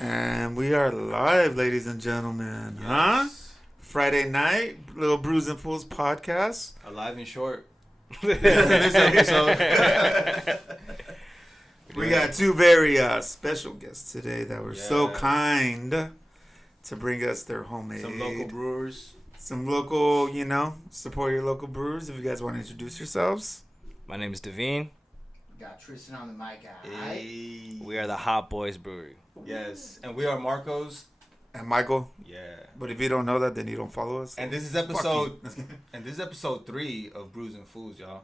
And we are live, ladies and gentlemen. Yes. Huh? Friday night, little Brews and Foos podcast. Alive and short. This episode. We got two very special guests today that were so kind to bring us their homemade. Some local brewers. Some local, support your local brewers. If you guys want to introduce yourselves. My name is Devine. Got Tristan on the mic. Hey. We are the Hot Boys Brewery. Yes. And we are Marcos. And Michael. Yeah. But if you don't know that, then you don't follow us. And this is episode 3 of Brews and Foos, y'all.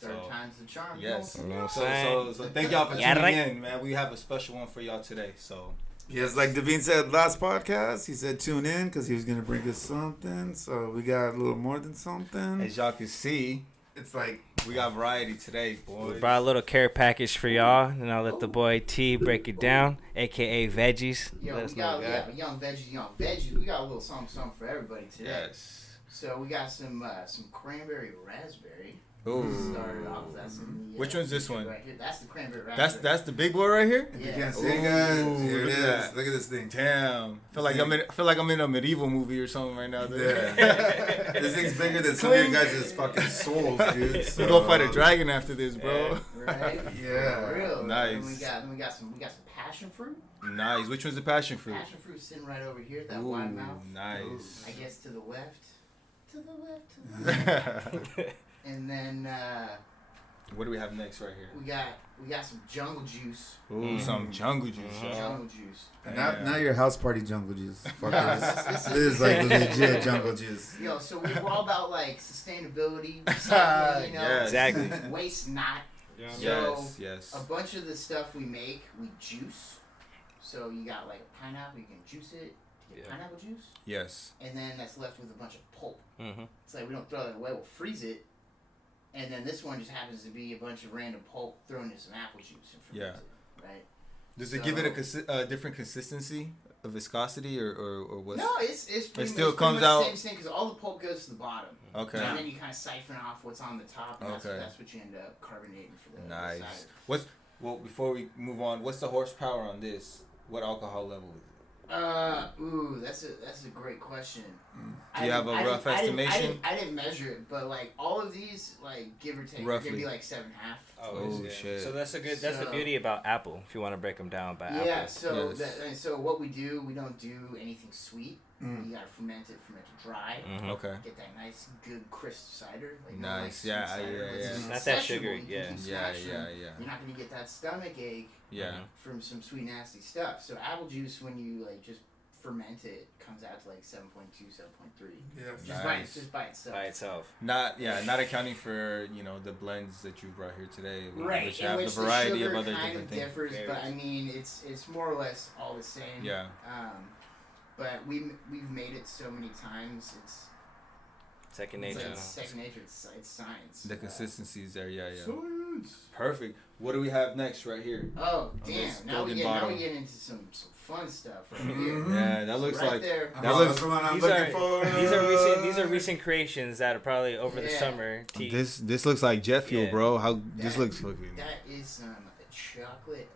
Third time's the charm. Yes. You know what I'm So thank y'all for tuning in, man. We have a special one for y'all today. So yes, like Devine said last podcast, he said tune in because he was going to bring us something. So we got a little more than something. as y'all can see, It's like we got variety today, boys. We brought a little care package for y'all, and I'll let the boy T break it down, a.k.a. Veggies. Yo, we got young veggies. We got a little something for everybody today. Yes. So we got some cranberry raspberry. Ooh. Started off. That's which one's this one? Right here. That's the cranberry raspberry. That's the big boy right here. if Yeah. you can't see it, guys, here it look is. at that. Look at this thing. Damn. Feel like I'm in a medieval movie or something right now. Dude. Yeah. This thing's bigger than some of your guys' fucking souls, dude. So, We're gonna fight a dragon after this, bro. Right. Yeah. For real. Nice. And we got some passion fruit. Nice. Which one's the passion fruit? Passion fruit sitting right over here. That Ooh, wide mouth. nice. I guess to the left. To the left. And then What do we have next right here? we got some jungle juice. Ooh, some jungle juice. y'all. Jungle juice. And not your house party jungle juice. Fuck No, this. This is like legit jungle juice. Yo, so we're all about like sustainability, recycling, Yes. Exactly. waste not. Yes. A bunch of the stuff we make, we juice. So you got like a pineapple, you can juice it, get pineapple juice, Yes. and then that's left with a bunch of pulp. Mm-hmm. It's like we don't throw that away, we'll freeze it. And then this one just happens to be a bunch of random pulp thrown into some apple juice and fermented, right? Does it give it a different consistency of viscosity or what? No, it's pretty still much, comes pretty much out- the same thing because all the pulp goes to the bottom. Okay. And then you kind of siphon off what's on the top, and Okay. that's what you end up carbonating for the Nice. cider. Before we move on, what's the horsepower on this? What alcohol level is it? That's a great question. Do you have a rough estimation? I didn't measure it, but like all of these, like give or take, Roughly. gonna be like 7.5. Oh, shit. So that's the beauty about Apple. If you want to break them down by Yeah. Apple. So Yes. so what we do, we don't do anything sweet. Mm. You gotta ferment it dry. Mm-hmm. Okay. Get that nice, good, crisp cider. Like, Nice. Sweet Yeah, cider, yeah, but yeah. it's Not that sessionable. sugary, You yeah. can Yeah. smash them. You're not gonna get that stomach ache Yeah. from some sweet nasty stuff. So apple juice, when you like just ferment it, comes out to like 7.2, 7.3. Yeah. Nice. Just by itself. By itself. Not accounting for the blends that you brought here today, Right, which in have which the variety sugar of other kind different of things. differs, but I Varies. mean it's more or less all the same. Yeah. But we've made it so many times. It's Second It's nature. like second nature. It's science. The consistency is there. Yeah. Science. Perfect. What do we have next right here? Oh this damn! Now golden we bottle. get into some fun stuff right Mhm. here. Yeah, that So looks right like there. that looks. That's what I'm These looking are for. these are recent creations that are probably over the Yeah. summer. This looks like jet fuel, Yeah. bro. How this That- looks fucking. That is some chocolate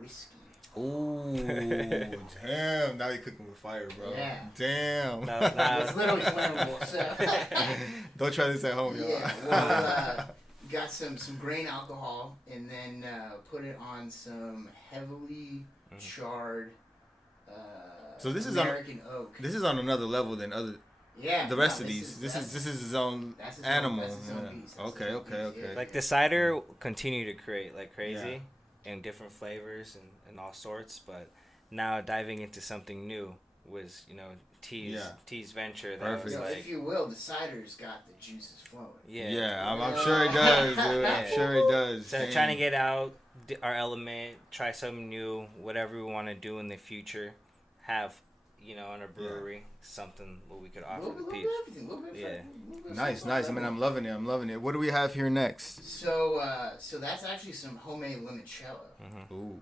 whiskey. Ooh, damn! Now you're cooking with fire, bro. Yeah. Damn. No, It's literally flammable. So Don't try this at home, y'all. yeah, well, got some grain alcohol and then put it on some heavily charred. So this is American oak. This is on another level than other. Yeah. The rest no, of these. This that's- is his own that's his animal. Own, that's his own Yeah. beast. That's Okay. his own Okay. beast, Okay. yeah. Like the cider continue to create like crazy in different flavors and all sorts, but now diving into something new was T's venture that Perfect. was You know, like if you will, the cider's got the juices flowing. yeah. I'm sure it does, dude. I'm Yeah. sure it does. So Damn. trying to get out our element, try something new, whatever we want to do in the future, have on a brewery something what we could offer the Little peeps. bit of everything. Yeah. Nice. I mean, I'm loving it. What do we have here next? So that's actually some homemade limoncello. Mm-hmm. Ooh.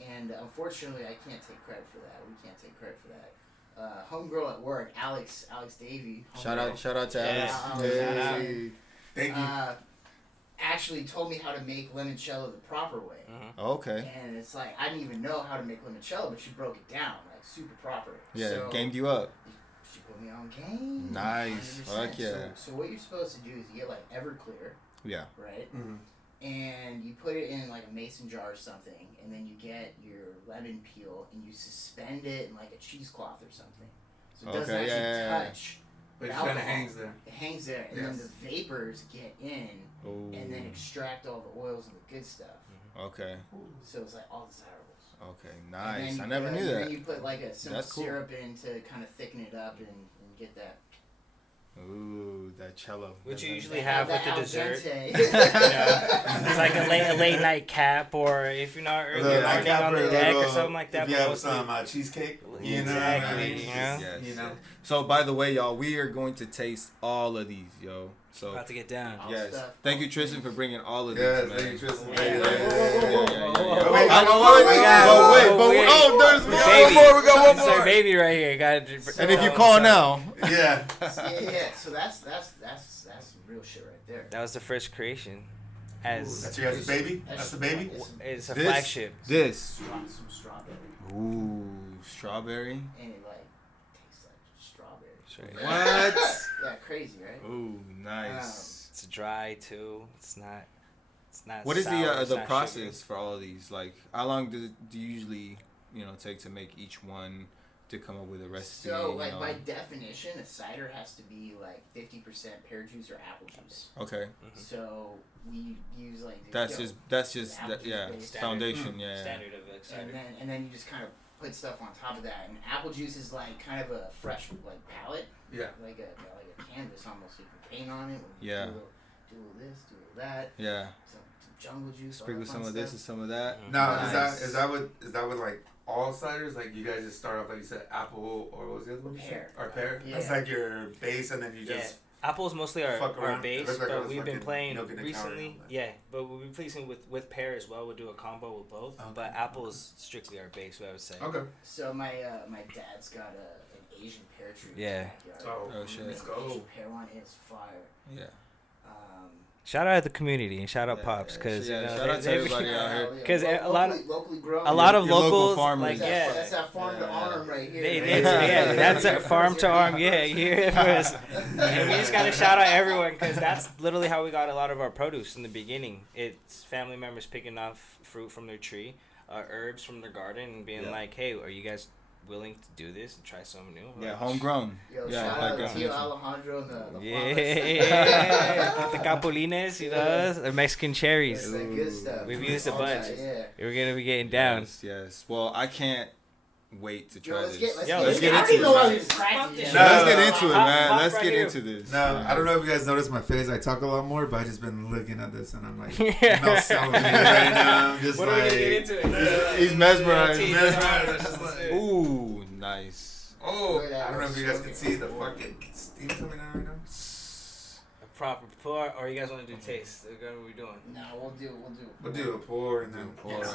And unfortunately, I can't take credit for that. We can't take credit for that. Homegirl at work, Alex Davey. Shout out to Yeah. Alice. Shout out. Hey. Thank you. actually told me how to make limoncello the proper way. Okay. And it's like, I didn't even know how to make limoncello, but she broke it down, like, super proper. Yeah, so, gamed you up. She put me on game. Nice. 100%. Fuck yeah. So what you're supposed to do is you get, like, Everclear, Yeah. right? Mm-hmm. And you put it in, like, a mason jar or something, and then you get your lemon peel, and you suspend it in, like, a cheesecloth or something. So it doesn't actually touch. But it alcohol. kind of hangs there. It hangs there, and then the vapors get in, Ooh. and then extract all the oils and the good stuff. Okay. So it's like all desirables. Okay. Nice. I And never knew and that. then you put like a simple That's cool. syrup in to kind of thicken it up and get that. Ooh, that cello. Which you That- usually have with the al dessert. dente. It's like a late night cap, or if you're not early morning on the deck or something like that. If you but have mostly- some cheesecake, you know, Exactly, I mean, you know? Yes. you know. So, by the way, y'all, we are going to taste all of these, yo. So, About to get down. All yes. stuff, Thank all you, Tristan, things. for bringing all of Yes, these, man. thank you, Tristan. Yeah. Yeah, Whoa, yeah, whoa, yeah, whoa, yeah, whoa, yeah, whoa, yeah. whoa. Wait, But we oh, got one more. Sorry, baby right here. Got And if you call now, Yeah. Yeah. So that's some real shit right there. That was the first creation. As That's your guys' baby? That's the baby? it's a This- flagship. this. Some strawberry, Ooh, strawberry. and it like tastes like strawberry. Straight. What? Yeah, crazy, right? Ooh, nice. It's dry too. It's not. It's not. What is sour, it's the not process sugary. for all of these? Like, how long do you usually, take to make each one to come up with a recipe? So, you like, know? by definition, a cider has to be, like, 50% pear juice or apple juice. Okay, So, we use, like... that's just apple juice yeah, based. foundation, yeah. Standard of a cider. And then you just kind of put stuff on top of that. And apple juice is, like, kind of a fresh, like, palette. Yeah. Like a canvas, almost. You can paint on it. Yeah. Do a little this, do a little that. Yeah, Some jungle juice. all sprinkle that some fun of this stuff. and some of that. Now, Nice. is that what like all ciders? Like you guys just start off like you said, apple or what was the other one? you said? Pear. Or pear. Yeah. That's like your base, and then you Yeah. just Apple's mostly our fuck around. It base, looks like I but was we've been fucking playing milking a cow recently. around, but- Yeah, but we've been playing with pear as well. We'll do a combo with both. Okay, But apple's strictly our base, what I would say. okay. So, my dad's got an Asian pear tree. in his Oh, backyard. Oh, shit. Let's The go. Asian pear one is fire. Yeah. Shout out to the community and shout out Yeah, Pops, because yeah, shout out to everybody out here. 'Cause a lot of- locally grown. a lot of Your local locals, farmers. like That's that farm to Yeah. arm right here. that's a farm to arm. Yeah, you hear it first. And we just gotta shout out everyone, because that's literally how we got a lot of our produce in the beginning. It's family members picking off fruit from their tree, herbs from their garden, and being Yeah. like, "Hey, are you guys willing to do this and try something new?" Yeah, Like, homegrown. Yo, Yeah, shout like, out to Tio Alejandro and the Yeah, the capulines, you know, the Mexican cherries. That's that good stuff. We've used a All bunch. that, yeah. We're gonna be getting down. Yes. Well, I can't wait to Yo, try let's this. get Yo, into let's it. get I don't into even it, know why man. we practiced this yet. shit. Let's No. get into it, Hop- man. hop Let's right get here. into this. No, I don't know if you guys noticed my face. I talk a lot more, but I just been looking at this and I'm like, Yeah. no salivating right now. I'm just What like, are we gonna get into it? He's mesmerized. Mesmerized. It's just like- Ooh, nice. Oh, Look at that. I don't know if you guys can see the fucking steam coming out right now. A proper pour, or you guys want to do taste? What are we doing? No, we'll do. We'll do a pour and then Do a pour. So,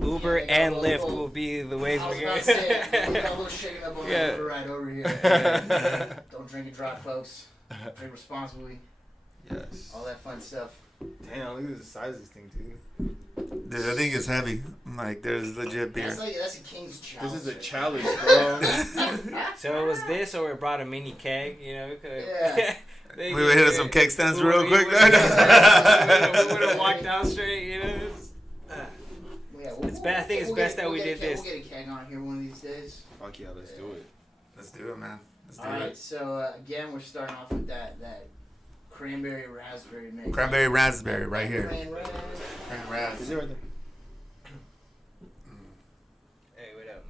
Uber yeah, and we'll- Lyft we'll- will be the ways I was we're about going. to say, we got a little shaking up on Yeah. the Uber ride over here. Don't drink and drive, folks. Drink responsibly. Yes. All that fun stuff. Damn, look at the size of this thing, dude. Dude, I think it's heavy. Like, there's legit beer. That's a king's chalice. This is a right challenge, bro. So it was this, or we brought a mini keg, you know? Yeah. We would hit some cake stands real quick. We would have walked down straight, you know? Yeah, It's I think it's best that we did this. We'll get a keg on here one of these days. Fuck yeah, let's do it. Let's do it, man. Let's do All right, it. so again, we're starting off with that cranberry raspberry mix. Cranberry raspberry right here. Cran ras. Cran ras. Is it right there? Hey, wait up.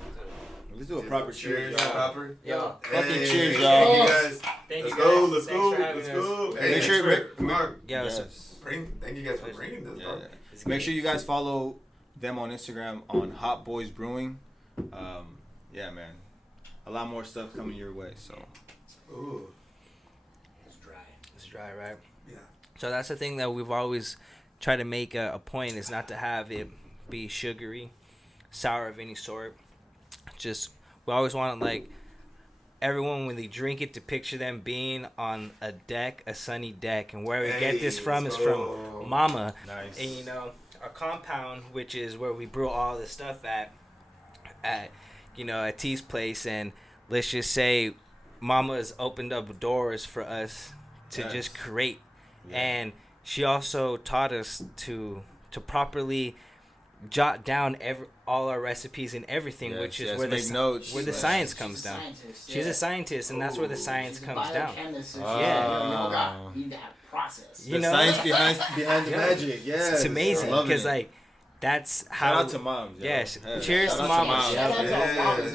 Let's do a proper cheers, y'all. Proper. Yo, Fucking Hey, cheers, thank y'all. you guys. thank Let's you go. guys. Let's Thanks go. for having Let's us. go. Make Hey, sure- thanks for- Mark, Yeah, Yes. thank you guys for bringing this. Yeah, dog. yeah. It's Make good. sure you guys follow them on Instagram on Hot Boys Brewing. Yeah, man. A lot more stuff coming your way. So Ooh. It's dry. It's dry, right? Yeah. So that's the thing that we've always tried to make a point, is not to have it be sugary, sour of any sort. Just we always want like everyone when they drink it to picture them being on a deck, a sunny deck, and where we get this from is from Mama. Nice. And you know, our compound, which is where we brew all this stuff at you know, at T's place, and let's just say Mama's opened up doors for us to just create. And she also taught us to properly jot down all our recipes and everything, which is where the science comes down. She's a scientist, and that's where the science comes down. You need to have process. You the know, science behind the magic. Yeah, it's amazing because like that's how. Shout out to moms. Yes, Yeah. cheers to moms.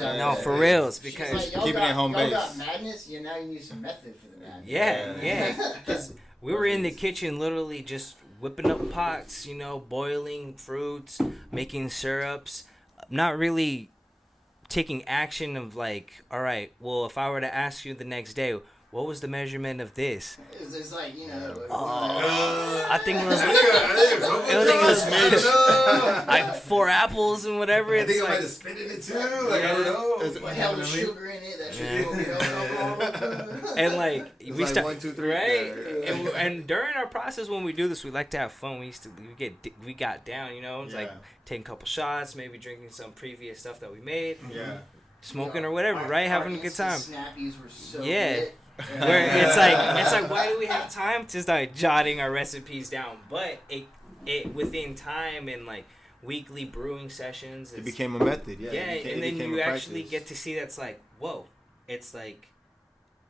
No, for reals, because keeping it home base. Got madness. Now you need some method for the madness. Yeah. Because we were in the kitchen, literally just whipping up pots, you know, boiling fruits, making syrups, not really taking action of like, all right, well, if I were to ask you the next day, what was the measurement of this? It's like, you know. I think it was like 4 apples and whatever. I It's think I like, might have spit in it too. Like, I don't know. What hell with sugar in it? That shit. and like we like start 1, 2, 3, right, yeah. and during our process when we do this, we like to have fun. We got down, you know. It's like taking a couple shots, maybe drinking some previous stuff that we made, smoking or whatever, right? Having a good time. Snappies were so good. Where it's like why do we have time to start jotting our recipes down? But it within time and like weekly brewing sessions, it became a method. And then you actually get to see that's like, whoa, it's like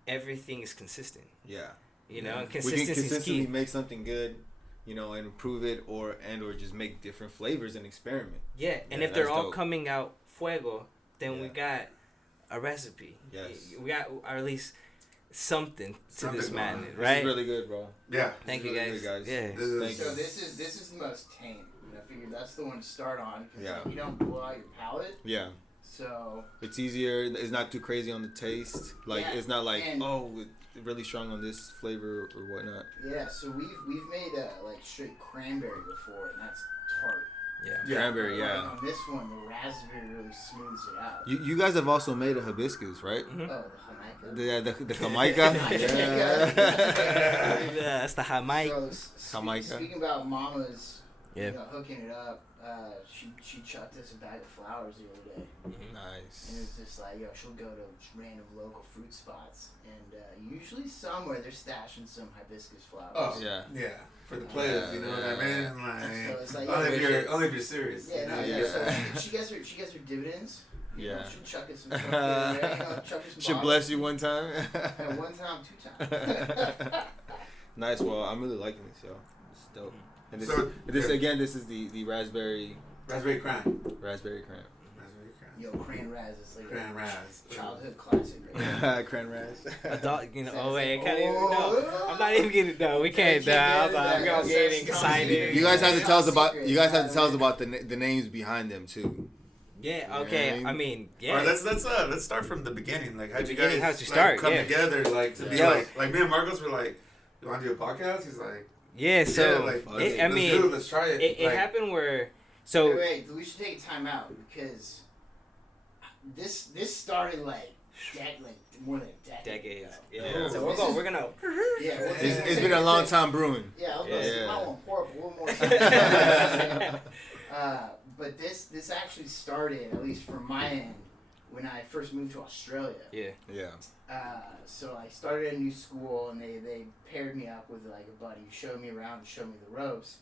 everything is consistent. You know, and consistency we can consistently is key. make something good, you know, and improve it or just make different flavors and experiment. And if they're all coming out fuego, then we got a recipe. We got, or at least something to this madness, right? This is really good, bro. Yeah. Thank you, really guys. good, Yeah. So this is the most tame. And I figured that's the one to start on because you don't blow out your palate. Yeah. So it's easier. It's not too crazy on the taste. Like it's not like really strong on this flavor or whatnot. Yeah. So we've made like straight cranberry before, and that's tart. Cranberry. Like on this one, the raspberry really smooths it out. You guys have also made a hibiscus, right? Mm-hmm. Oh, the Jamaica. The Jamaica. That's the Jamaica. So, speaking about Mama's, you know, hooking it up, she chucked us a bag of flowers the other day. Nice. And it was just like, she'll go to random local fruit spots, and usually somewhere they're stashing some hibiscus flowers. Oh, yeah. For the players, you know what I mean? Like, so it's like, only if you're serious. So she gets her dividends. She'll chuck it some stuff chuck it some She'll bless you one time. And one time, 2 times. Nice. Well, I'm really liking this, yo. It's dope. And this is the raspberry crème. Raspberry crème. Yo, Cran Raz is like Cran Raz. Childhood classic, right? Cran Raz. Adult, you know. Oh wait, I can't even. No, I'm not even getting. No, we can't. I'm gonna get excited. You guys have to tell us about. You guys have to tell us about the names behind them too. Yeah. Okay. I mean, yeah. All right, let's start from the beginning. Like, how'd you guys come together? Like to be like me and Marcos were like, you want to do a podcast? He's like, yeah. So let's try it. It happened where. So wait, we should take a time out because this started like more than a decade. Decades. Yeah. So we're gonna. Yeah. It's been a long time brewing. Yeah. I was gonna say, I want pour up a little more. But this actually started, at least from my end, when I first moved to Australia. Yeah. So I started a new school, and they paired me up with like a buddy who showed me around and showed me the ropes.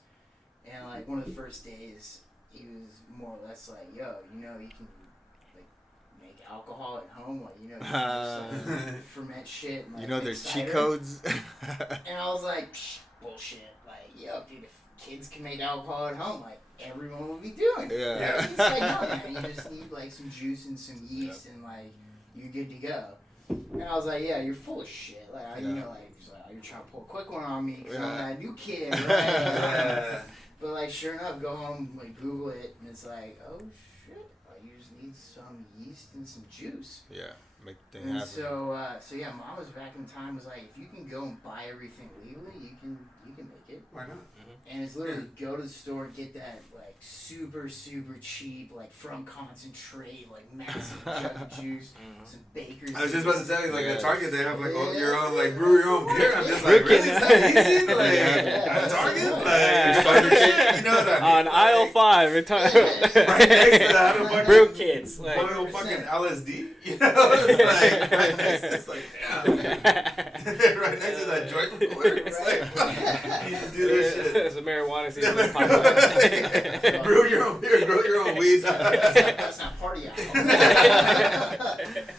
And like one of the first days, he was more or less like, "Yo, you know, you can like make alcohol at home, like you know, you can just, like, ferment shit. And, like, you know, there's cider. cheat codes." And I was like, bullshit. Like, yo, dude, if kids can make alcohol at home, like everyone will be doing it. Yeah. It's like, no, man, you just need like some juice and some yeast, and like you're good to go. And I was like, yeah, you're full of shit. Like, you know, like you're trying to pull a quick one on me because I'm that new kid, right? But like, sure enough, go home, like Google it, and it's like, oh shit, you just need some yeast and some juice. Yeah. Make the thing And happen. so yeah, mom was back in time was like, if you can go and buy everything legally, you can make it. Why not? And it's literally go to the store, get that like super cheap, like from concentrate, like massive jug of juice, some baker's. I was just about to tell you, like Yeah. at Target they have like your own, like brew your own beer. I'm just like, really? Is that easy? Like at Target, like you know that On aisle 5, we're talking right next to that, fucking brew kits. Like, fucking LSD. You know, it's like right next. It's like damn. Right next to that joint cooler. It's like you just do this shit. It's a marijuana season. Just pop up. Brew your own beer, grow your own weed. That's not party out.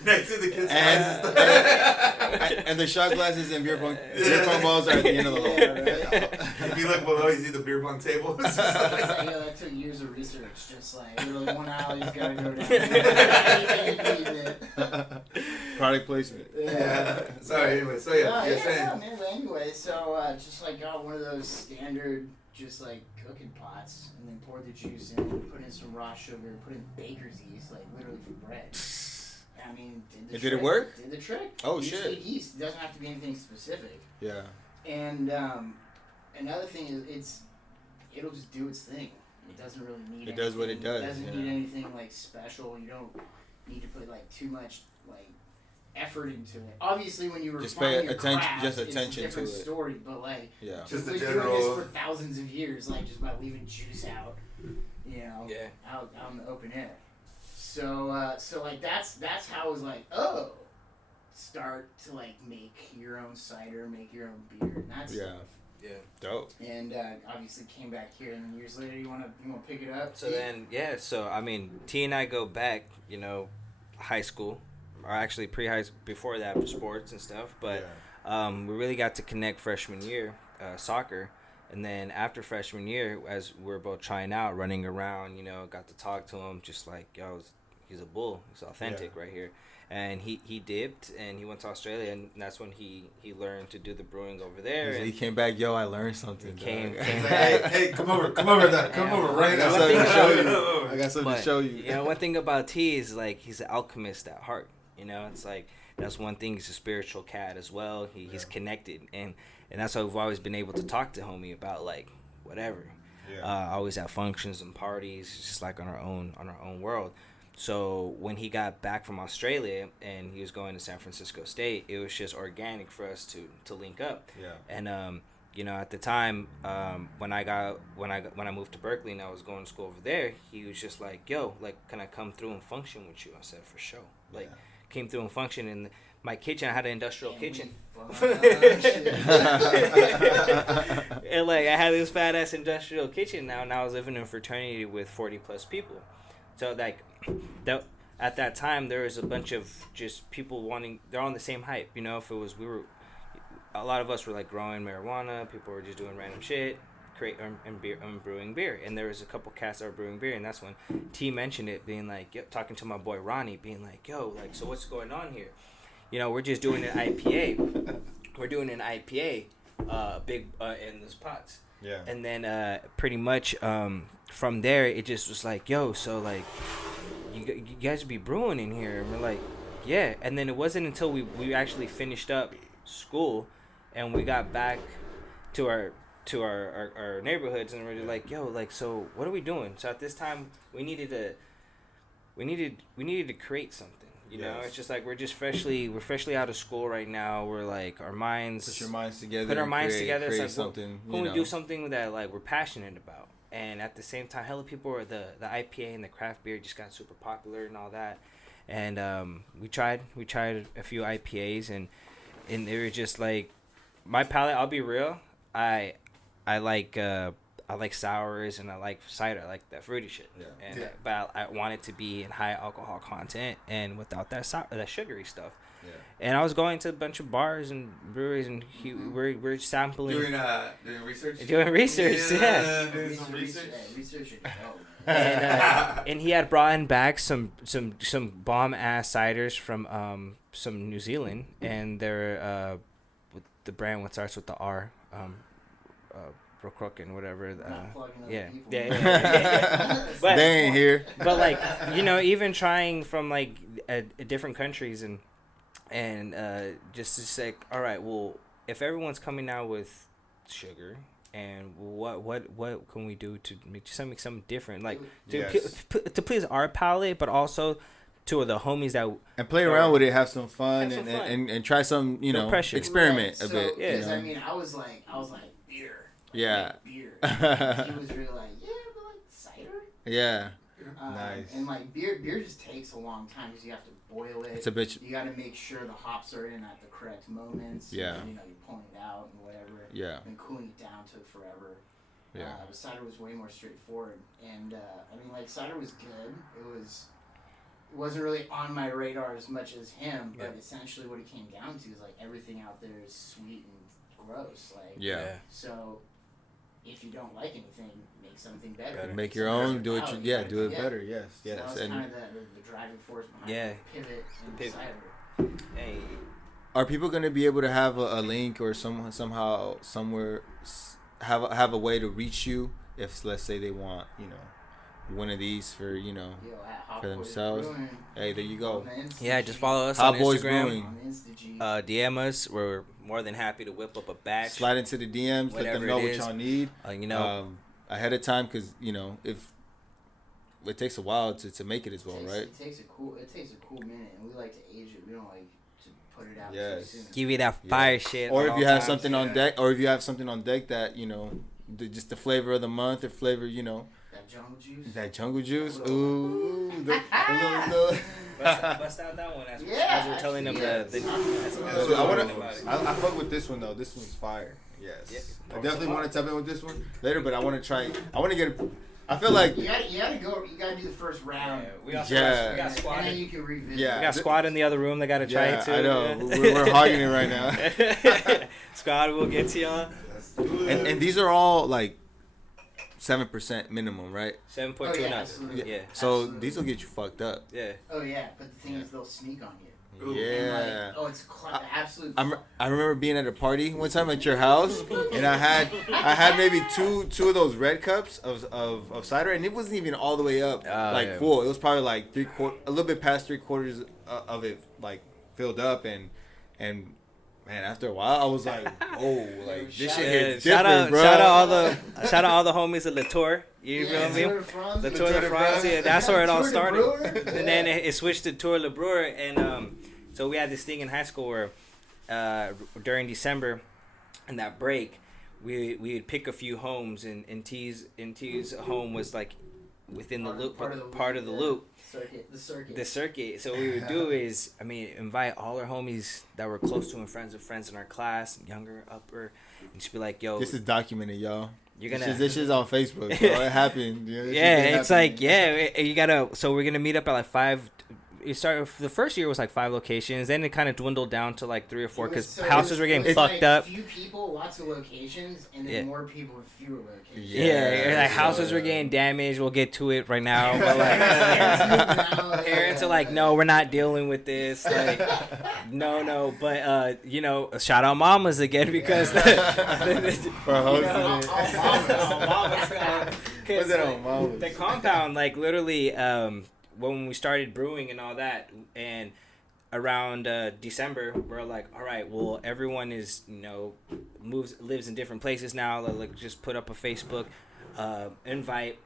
Next to the kids' And the shot glasses and beer pong balls are at the end of the hall. If you look below, you see the beer pong table. It's just like, That took years of research. Just like literally 1 hour, he's gotta go down. Product placement. yeah. Sorry. Anyway, so yeah, you're saying. No, man, but anyway, so just like got one of those standard, just like cooking pots, and then poured the juice in, put in some raw sugar, put in baker's yeast, like literally for bread. I mean, Did it work? Did the trick. Oh, You just shit. need yeast. It doesn't have to be anything specific. Yeah. And another thing is, it'll just do its thing. It doesn't really need. It does what it does, It doesn't yeah. need anything like special. You don't need to put like too much like effort into it. Obviously, when you refine Just pay your attention- craft, just it's attention a different to it. story. But like, Yeah. Just the we've been general. doing this for thousands of years, like just by leaving juice out, you know, Yeah. out in the open air. So like that's how I was like, start to like make your own cider, make your own beer, and that Yeah. stuff. Yeah. Dope. And obviously came back here, and then years later, you wanna pick it up. So then, yeah. So I mean, T and I go back, high school, or actually pre-high, before that, for sports and stuff. But we really got to connect freshman year, soccer, and then after freshman year, as we were both trying out, running around, got to talk to him, just like, yo, he's a bull, he's authentic right here. And he dipped and he went to Australia, and that's when he learned to do the brewing over there. He And came back, yo, I learned something. came dog. Hey, come over, Dad. Come over right I got now. something to show you. But- I got something to show you. One thing about T is like he's an alchemist at heart. It's like that's one thing. He's a spiritual cat as well. He's connected, and that's why we've always been able to talk to homie about like whatever. Always at functions and parties, just like on our own world. So when he got back from Australia and he was going to San Francisco State, it was just organic for us to link up. Yeah. And at the time, when I moved to Berkeley and I was going to school over there, he was just like, "Yo, like, can I come through and function with you?" I said, "For sure." Like, came through and function in my kitchen. I had an industrial kitchen. And like I had this fat ass industrial kitchen now, and I was living in a fraternity with 40 plus people. So like at that time there was a bunch of just people they're on the same hype, if it was a lot of us were like growing marijuana, people were just doing random shit, brewing beer, and there was a couple cats that were brewing beer, and that's when T mentioned it, being like, talking to my boy Ronnie, being like, yo, like, so what's going on here? We're just doing an IPA. We're doing an IPA, big in those pots. Yeah. And then pretty much from there, it just was like, yo, so like, you guys be brewing in here, and we're like, yeah. And then it wasn't until we actually finished up school, and we got back to our neighborhoods, and we're like, yo, like, so what are we doing? So at this time, we needed to create something. It's just like we're freshly out of school right now. We're like our minds. Put your minds together. Put our minds together. Create It's like, something. Can we do something that like we're passionate about? And at the same time, hella people were the IPA and the craft beer just got super popular and all that. And we tried a few IPAs, and they were just like my palate. I'll be real. I like sours, and I like cider. I like that fruity shit. Yeah. But I want it to be in high alcohol content and without that sugary stuff. Yeah. And I was going to a bunch of bars and breweries, and we're sampling. Doing research. Doing research, yeah. Doing some research. Research it. And he had brought in back some bomb ass ciders from some New Zealand, and they're the brand what starts with the R, Crook and whatever. Yeah. But they ain't here. But like even trying from like different countries, and and just to say, all right, well, if everyone's coming out with sugar, and what can we do to make something different, like to please our palate, but also to the homies that and play around with it, have some fun, Have some and try some, you know, pressure. experiment a So, bit. Yeah. Because I mean, I was like beer. Yeah. Beer. He was really like, yeah, but like cider. Yeah. Nice. And like beer just takes a long time because you have to boil it. It's a bitch. You got to make sure the hops are in at the correct moments. Yeah. And, you know, you're pulling it out and whatever. Yeah. And cooling it down took forever. Yeah. But cider was way more straightforward. And I mean, like cider was good. It wasn't really on my radar as much as him, but essentially what it came down to is like everything out there is sweet and gross. Like so. If you don't like anything, make something better. Make your own. Do it. Do it better. Yes. So that was kind of the driving force behind the pivot and cider. Hey, are people going to be able to have a link or somehow somewhere have a way to reach you if, let's say, they want, you know, one of these for, you know, for themselves? Hey, there you go. Yeah, just follow us Hot on Boys Instagram. Brewing. DM us. We're more than happy to whip up a batch. Slide into the DMs. Let them know what y'all need. You know, ahead of time, because, you know, if it takes a while to make it as well, right? It takes a cool minute, and we like to age it. We don't like to put it out too soon. Give you that fire shit. Or if you have something on deck, that, you know, just the flavor of the month, or flavor, you know. That jungle juice. Ooh. Bust out that one as we're telling them I fuck with this one though. This one's fire. Yes. Yeah. I definitely want to tap in with this one later, but I want to try. I want to get. I feel like you gotta go. You gotta do the first round. Yeah, we got squad. And then you can revisit. Yeah. We got squad in the other room. They gotta try it too. I know. We're hogging it right now. Squad will get to y'all. And these are all like 7% minimum, right? 7.2 and up. Yeah. So absolutely. these will get you fucked up. Yeah. Oh yeah, but the thing is, they'll sneak on you. Yeah. Like, it's absolute. I remember being at a party one time at your house, and I had maybe two of those red cups of cider, and it wasn't even all the way up full. It was probably like a little bit past 3/4 of it like filled up, and man, after a while, I was like, "Oh, like this shit hits different, bro." Shout out all the homies at Latour. You feel me? Latour de France. Yeah, that's where it all started. And then it switched to Tour Le Brewer, and so we had this thing in high school where during December, in that break, we would pick a few homes, and T's home was like within the loop, part of the loop. The circuit. So what we would do is, invite all our homies that were close to and friends of friends in our class, younger, upper, and just be like, "Yo, this is documented, y'all. You're gonna this is on Facebook. So it happened. It's like you gotta. So we're gonna meet up at like 5. It started. The first year was like 5 locations. Then it kind of dwindled down to like 3 or 4 because houses were getting fucked up. Few people, lots of locations, and then more people with fewer locations. Like houses were getting damaged. We'll get to it right now. But like parents are like, no, we're not dealing with this. Like, no. But shout out mamas again because the compound, like literally. When we started brewing and all that, and around December, we're like, all right, well, everyone is, lives in different places now. Like, just put up a Facebook invite.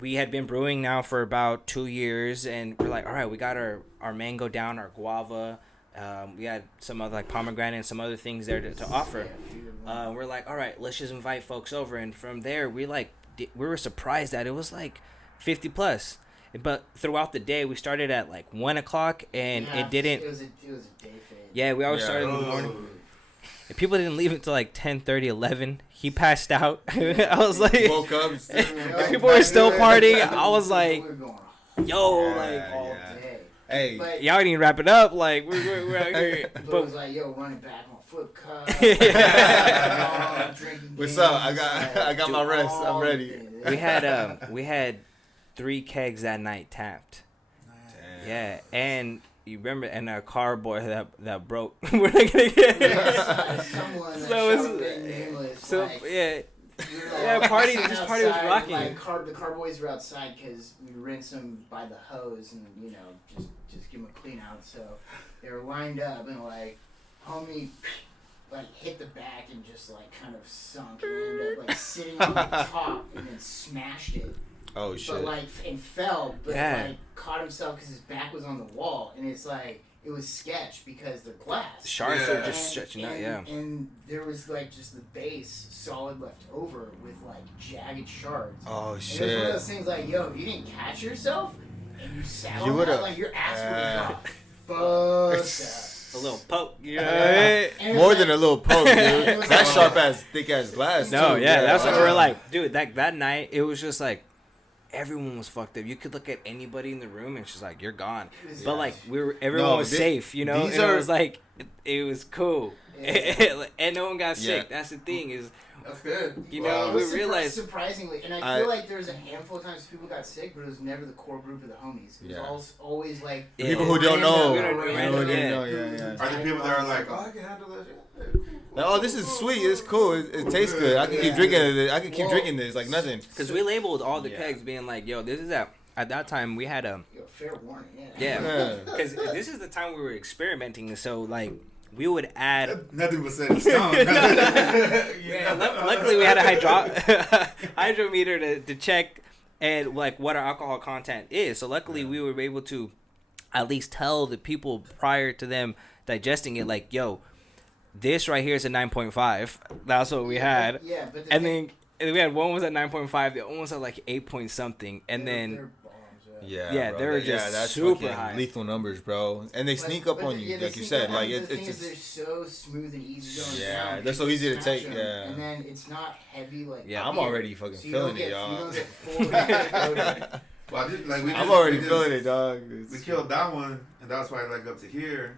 We had been brewing now for about 2 years, and we're like, all right, we got our mango down, our guava. We had some other like pomegranate and some other things there to offer. We're like, all right, let's just invite folks over, and from there, we were surprised that it was like 50 plus. But throughout the day, we started at like 1:00, and it didn't. It was a day phase. Yeah, we always started in the morning. And people didn't leave until like 10:30, 11. He passed out. I was like, woke up. And people were still partying. I was like, yo, all day. Hey, but y'all didn't wrap it up. Like we're out here. But it was like, yo, running back on foot cup. What's up? I got my rest. I'm ready. We had 3 kegs that night tapped. Damn. Yeah, and you remember, and our cardboard that broke. We're not gonna get. Someone that Yeah, party. This party was rocking. Like the carboys were outside because we rinsed them by the hose and just give them a clean out. So they were lined up and like homie like hit the back and just like kind of sunk and ended up like sitting on the top and then smashed it. Oh shit! But like and fell, but like caught himself because his back was on the wall, and it's like it was sketch because the glass. The shards are just stretching out, And there was like just the base solid left over with like jagged shards. Oh shit! And it was one of those things like, yo, if you didn't catch yourself and you sat on that, like your ass would have got fucked up. A little poke, you know? More than a little poke, dude. That's sharp ass, thick ass glass. No, too. that's what we were like, dude. That night, it was just like everyone was fucked up. You could look at anybody in the room, and she's like, "You're gone." But like everyone was safe, you know. And it was like it was cool, and no one got sick. That's the thing is. That's good. You know, we realized surprisingly, and I feel like there was a handful of times people got sick, but it was never the core group of the homies. It was always like people who don't know. Are there people that are like, oh, I can handle that shit? Like, oh, this is sweet. It's cool. It tastes good. I can keep drinking it. I can keep drinking this like nothing. Because we labeled all the kegs being like, yo, this is at that time we had a fair warning. Yeah. Because this is the time we were experimenting, so like. We would add. Nothing was set in stone. Luckily, we had a hydrometer to check and like what our alcohol content is. So luckily, we were able to at least tell the people prior to them digesting it, like, "Yo, this right here is a 9.5." That's what we had. Yeah, but then we had one was at 9.5, the other one was at like 8 point something, and then. Yeah, they were just that's super high. Lethal numbers, bro. And they sneak up on you, like you said. Like the thing is they're so smooth and easy going down. Yeah, they're so easy to take. Them, Yeah, and then it's not heavy like. Yeah, I'm already fucking feeling it, y'all. I'm already feeling it, dog. We killed that one, and that's why I like up to here.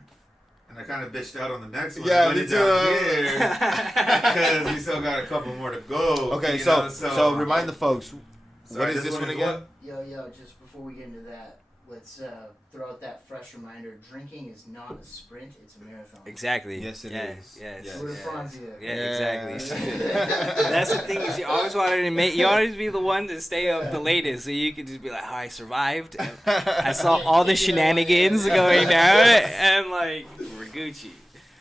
And I kind of bitched out on the next one. Yeah, me too. Because we still got a couple more to go. Okay, so remind the folks. What is this one again? Yo, just before we get into that, let's throw out that fresh reminder. Drinking is not a sprint, it's a marathon. Exactly. Yes, it is. Yes. Yeah, exactly. That's the thing is you always wanted to you always be the one to stay up the latest, so you could just be like, oh, I survived. I saw all the shenanigans going down, and like, we're Gucci.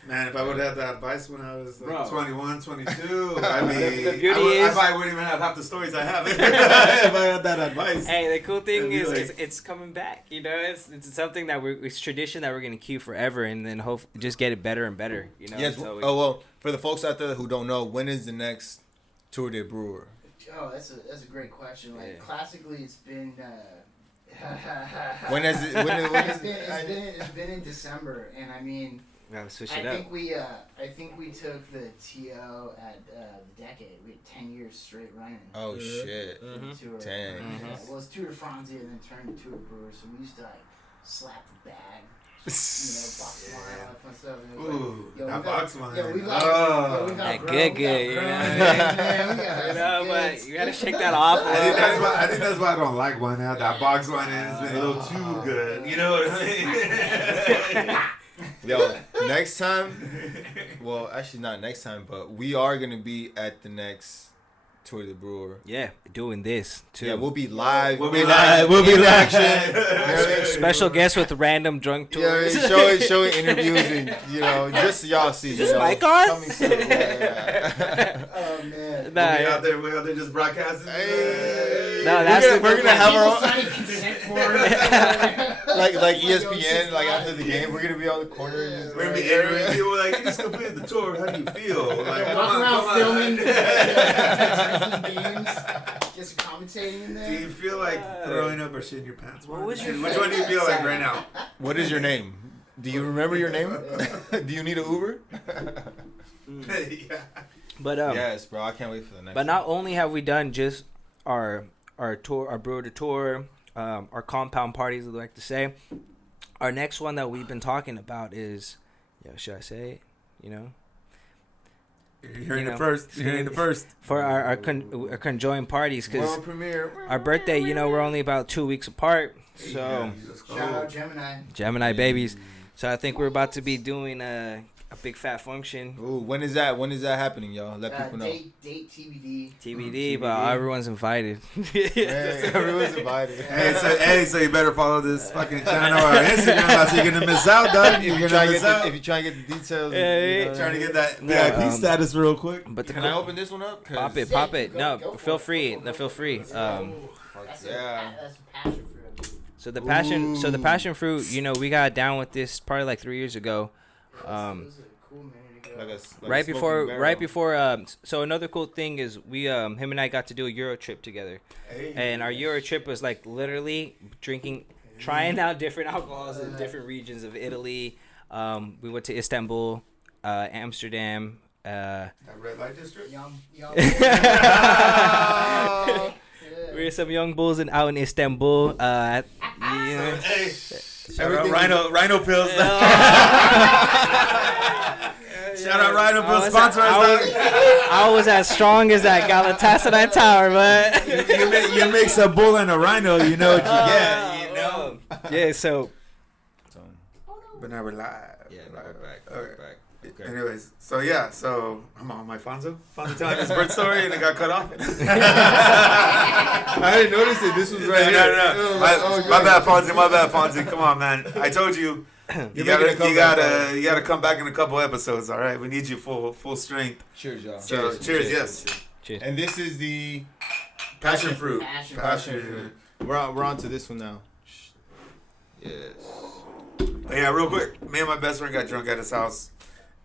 Man, if I would have had that advice when I was like 21, 22, I mean, I probably wouldn't even have half the stories I have if I had that advice. Hey, the cool thing is it's coming back. You know, it's something that it's tradition that we're gonna keep forever, and then hope just get it better and better. You know. Yes. Well, for the folks out there who don't know, when is the next Tour de Brewer? Oh, that's a great question. Like classically, it's been. When has it? It's been in December, and I mean. Gotta switch it up. I think we took the TO at the decade. We had 10 years straight running. Oh shit! Tour. 10. Well, it's Tour de France and then turned to Tour de Brewer. So we used to like slap the bag, box wine, all that fun stuff. And ooh, that box wine. Yeah, we've good. You know, but you gotta shake that off. I think that's why I don't like wine now. That box wine has been a little too good. You know what I mean? Yo, next time, well, actually not next time, but we are going to be at the next Tour de Brewer. Yeah, doing this, too. Yeah, we'll be live. We'll be live. Special guest with random drunk tours. Yeah, showing interviews and, just so y'all see. Is this mic on? Coming soon. Yeah. Oh, man. We're out there just broadcasting. No, that's we're going to have our own. Signing consent forms. like ESPN, like after the game, we're going to be on the corner. We're going to be interviewing people like, you just completed the tour. How do you feel? Like, walk around filming games, just commentating in there. Do you feel like throwing up or shitting your pants? What was your Which one do you feel like right now? What is your name? Do you remember your name? Do you need an Uber? Yeah. But yes, bro, I can't wait for the next. But not only have we done just our tour, our brewer to tour, our compound parties, I'd like to say. Our next one that we've been talking about is, should I say it? You're hearing it first. You're hearing it first. For our conjoined parties, because world premiere. Our birthday, we're only about 2 weeks apart. So shout out Gemini. Gemini babies. So I think we're about to be doing a A big fat function. Ooh, when is that? When is that happening, y'all? Let people know. Date TBD. TBD, but everyone's invited. Hey, everyone's invited. So you better follow this fucking channel or Instagram, so you're gonna miss out, dog. If you try to get the details, trying to get that VIP status real quick. But can I open this one up? Pop it. No, feel free. Feel free. That's passion fruit. So the passion fruit, you know, we got down with this probably like 3 years ago. It was a cool minute ago. Right before. So another cool thing is we him and I got to do a Euro trip together, and our Euro trip was like literally trying out different alcohols in different regions of Italy. We went to Istanbul, Amsterdam. That red light district. Young. We were some young bulls out in Istanbul. Shout out Rhino Pills. Shout out Rhino Pills, sponsor us. I was as strong as that Galatasaray tower, but you mix a bull and a rhino, you know what you get. You know. Yeah. So. But now we're live. Yeah, now we're back. Okay. Anyways, so I'm on my Fonzo telling his bird story and it got cut off. I didn't notice it. This was right here. No. My bad, Fonzie. Come on, man. I told you. You gotta come back in a couple episodes. All right, we need you full strength. Cheers, y'all. So, cheers. Yes. Cheers. And this is the passion fruit. Passion fruit. We're on to this one now. Yes. Yeah, real quick. Me and my best friend got drunk at his house,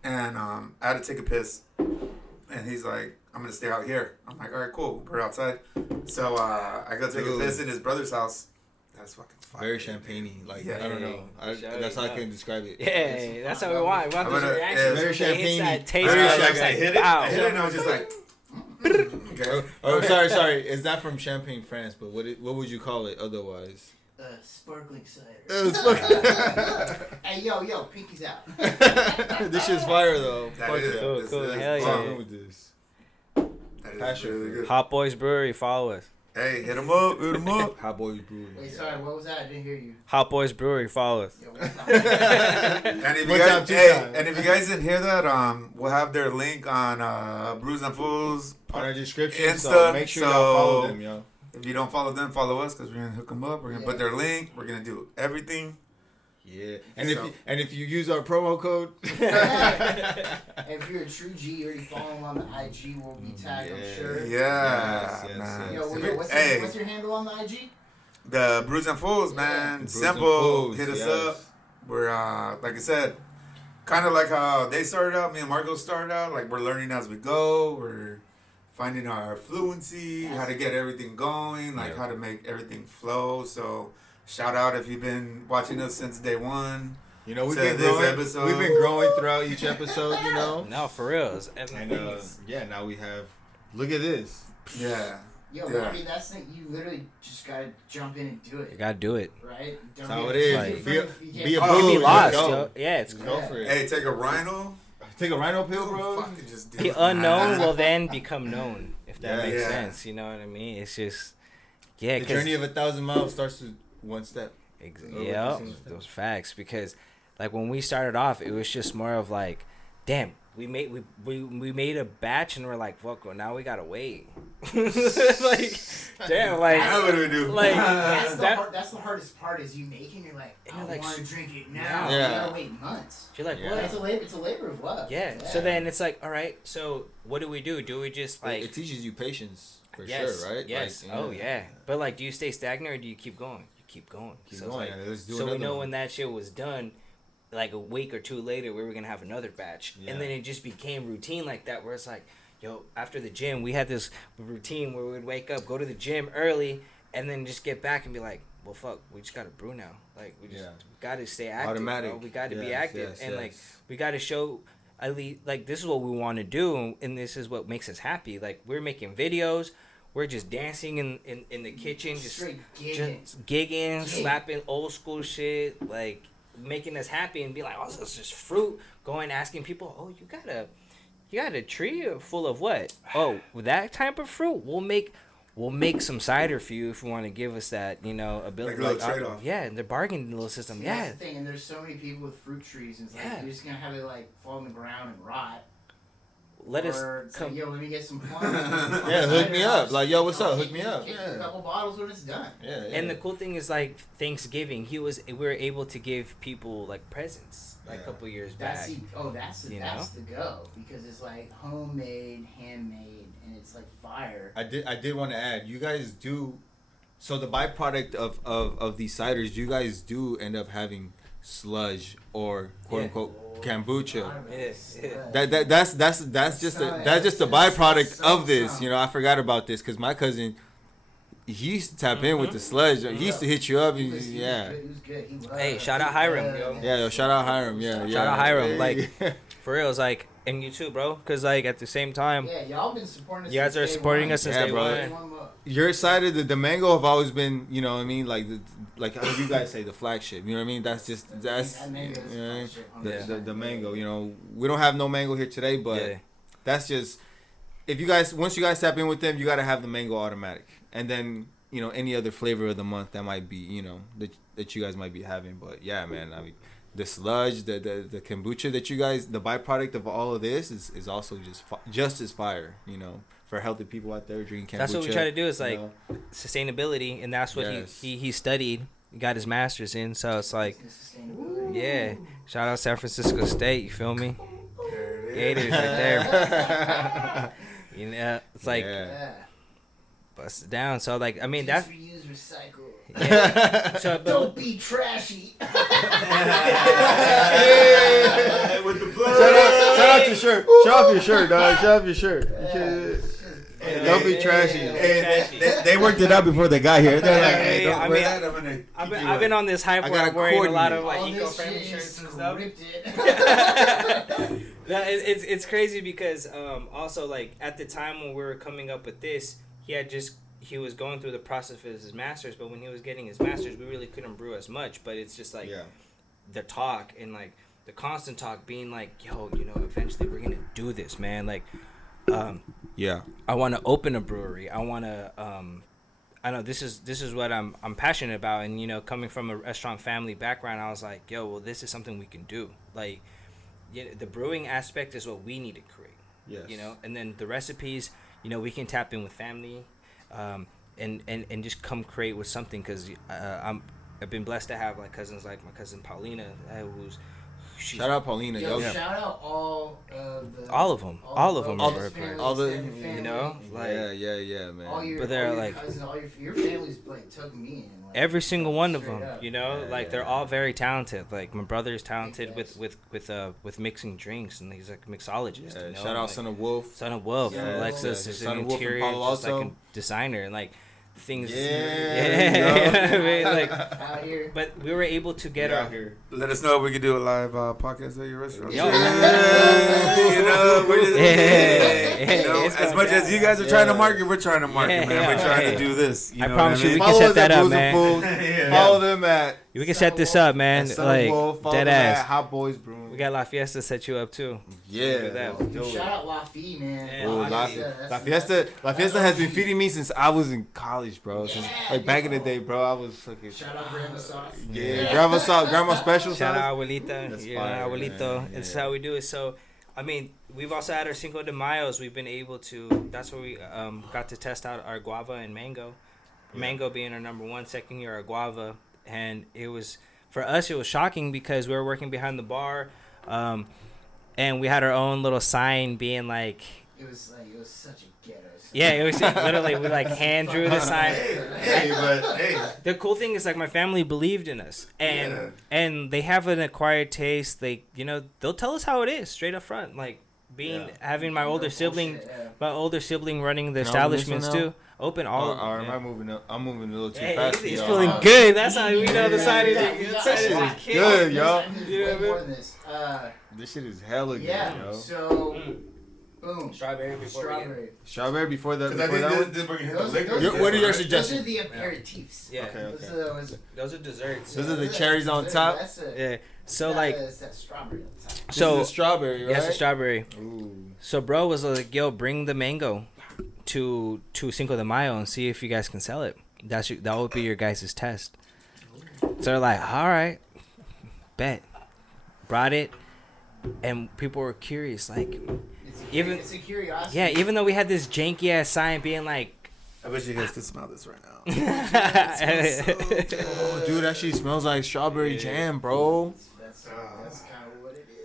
and I had to take a piss. And he's like, "I'm gonna stay out here." I'm like, "All right, cool. We're outside." So I go take a piss in his brother's house. That's fucking fire. Very champagne-y. Like, Yeah. I don't know. That's how I can describe it. Yeah, that's how we want. We want those reactions. Very champagne-y. Taste. Very Like, champagne. I hit it, and I was just like, okay. Oh, sorry. It's not from Champagne, France, but what would you call it otherwise? Sparkling cider. Hey, yo, pinkies out. This shit's fire though. Cool. Hell yeah. With this. That is really good. Hot Boys Brewery, follow us. Hey, hit him up. Hot Boys Brewing. Wait, sorry, what was that? I didn't hear you. Hot Boys Brewery, follow us. Yo, what's up? And if you guys didn't hear that, we'll have their link on Brews and Foos on our description. Insta. So make sure y'all follow them, yo. If you don't follow them, follow us because we're gonna hook them up. We're gonna put their link. We're gonna do everything. Yeah, and if you use our promo code, if you're a true G, you already follow them on the IG. We'll be tagged, I'm sure. Yeah. Yes. Yo, what's your handle on the IG? The Brews and Fools, man. Brews Simple. and Fools, Hit us up. We're like I said, kind of like how they started out. Me and Marco started out. Like we're learning as we go. We're finding our fluency, how to get everything going, like how to make everything flow. So shout out if you've been watching us since day one. You know, we've been growing throughout each episode, you know. No, for real. And now we have, look at this. Yeah. Yo, I mean, that's the thing. You literally just gotta jump in and do it. You gotta do it. Right? That's how it is. Like, be a boo. Be lost, yo. Yeah, it's go for it. Hey, take a rhino. Take a rhino pill, bro. The unknown will then become known, if that makes sense. You know what I mean? It's just, the journey of 1,000 miles starts with one step. Yeah, those facts. Because, like, when we started off, it was just more of like, damn, we made a batch and we're like, fuck, well, now we gotta wait. Like, damn, like, now what do we do? Like, that's the hardest part is you make it and you're like, I want to drink it now. Yeah. You gotta wait months. You're like, what? It's a labor of love. Yeah. So then it's like, all right, so what do we do? Do we just like? It teaches you patience for sure, right? Yes. Like, oh yeah. But like, do you stay stagnant or do you keep going? You keep going. Keep going. Like, let's do so we know one. when that shit was done. Like a week or two later, we were gonna have another batch, and then it just became routine like that. Where it's like, yo, after the gym, we had this routine where we would wake up, go to the gym early, and then just get back and be like, well, fuck, we just gotta brew now. Like we just gotta stay active. Automatic. Bro. We gotta be active, and like we gotta show at least like this is what we want to do, and this is what makes us happy. Like we're making videos. We're just dancing in the kitchen, just gigging, slapping old school shit, like making us happy and be like, oh, this is just fruit. Going asking people, oh, you got a tree full of what? Oh, that type of fruit. We'll make we'll make some cider for you if you want to give us that, ability. Like a little trade-off. Yeah, and the bargaining little system. See, Yeah. that's the thing, and there's so many people with fruit trees, and it's like you're just gonna have it like fall on the ground and rot. Let us come. Like, yo, let me get some plums. Yeah, hook me up. Like, yo, what's up? Hook me up. Yeah. A couple bottles when it's done. Yeah. And the cool thing is, like, Thanksgiving, we were able to give people like presents like a couple years back. That's the go, because it's like homemade, handmade, and it's like fire. I did want to add, you guys do. So the byproduct of these ciders, you guys do end up having sludge or quote unquote kombucha. That's just a byproduct of this. I forgot about this because my cousin, he used to tap in with the sludge. He used to hit you up. He was good. Hey, shout out Hiram, yo. Yeah, yo, shout out Hiram. Yeah. Shout out Hiram. Hey. Like, for real, it's like, and you too, bro. Because, like, at the same time, yeah, y'all been supporting us. You guys are supporting us since day one. Your side of the mango have always been, you know what I mean, like how you guys say, the flagship. You know what I mean? That's the mango. We don't have no mango here today, but that's just once you guys tap in with them, you gotta have the mango automatic, and then any other flavor of the month that might be that you guys might be having. But yeah, man, I mean, the sludge, the kombucha that you guys, the byproduct of all of this is also just as fire, for healthy people out there drinking kombucha. That's what we try to do is like sustainability, and that's what he studied. He got his master's in, so it's like, yeah, shout out San Francisco State. You feel me? Gators right there. It's like bust it down. So like, I mean, that's reuse, recycle. Yeah. So, don't be trashy. With the blood. Shout out your shirt. Show off your shirt, dog. Show off your shirt. Don't be trashy. They worked it out before they got here. They're like, hey, don't wear that. I've been on this hype where I'm wearing a lot of like eco-friendly shirts and stuff. No, it's crazy because also like at the time when we were coming up with this, he was going through the process of his master's, but when he was getting his master's, we really couldn't brew as much. But it's just like the talk and like the constant talk being like, yo, eventually we're gonna do this, man. Like, I want to open a brewery. I want to. I know this is what I'm passionate about, and coming from a restaurant family background, I was like, yo, well, this is something we can do. Like, the brewing aspect is what we need to create. Yes. And then the recipes, we can tap in with family. And just come create with something, because I've been blessed to have like cousins like my cousin Paulina, shout out Paulina, yo. Shout out all of them. All of them. Yeah, man. But they're like cousins, your family's like took me in. Like, every single one of them, they're all very talented. Like my brother is talented with mixing drinks, and he's like a mixologist. Shout out Son of Wolf. Alexis is an interior, just like a designer, and like things. Like, out here. But we were able to get our. Let us know if we can do a live podcast at your restaurant. As much as you guys are trying to market, we're trying to market, man. We're trying to do this. I promise you, we can set that up, man. Follow them at. We can set this up, man. Like dead ass. Hot Boys Brewing. We got La Fiesta set you up too. Yeah. Shout out La Fie, man. La Fiesta has been feeding me since I was in college, bro. Since back in the day, bro. I was fucking. Shout out Grandma Sauce. Yeah, Grandma Sauce, Grandma Special Sauce. Shout out Abuelita. Abuelito. Man. That's how we do it. So, I mean, we've also had our Cinco de Mayos. We've been able to. That's where we got to test out our guava and mango. Mango being our number one. Second year, our guava. And it was, for us, it was shocking because we were working behind the bar, and we had our own little sign being like. It was such a ghetto. Yeah, it was literally we like hand drew the sign. The cool thing is like my family believed in us, and they have an acquired taste. They they'll tell us how it is straight up front. Like having my older sibling running the establishments too. Open all. Or am I moving up? I'm moving a little too fast. He's feeling good. That's how we know the side is good, yo. This shit is hella good, yo. So, boom. Strawberry before the. What are your suggestions? Those are the aperitifs. Yeah. Okay. Those are desserts. Those are the cherries on top. Yeah. So like. That's strawberry on top. So strawberry, right? Yes, the strawberry. Ooh. So bro was like, "Yo, bring the mango." to Cinco de Mayo and see if you guys can sell it. That would be your guys' test. So they're like, all right, bet. Brought it, and people were curious, like, It's a curiosity. yeah, even though we had this janky ass sign being like, I wish you guys could smell this right now. Oh, dude, that shit smells like strawberry jam, bro. That's kind of what it is.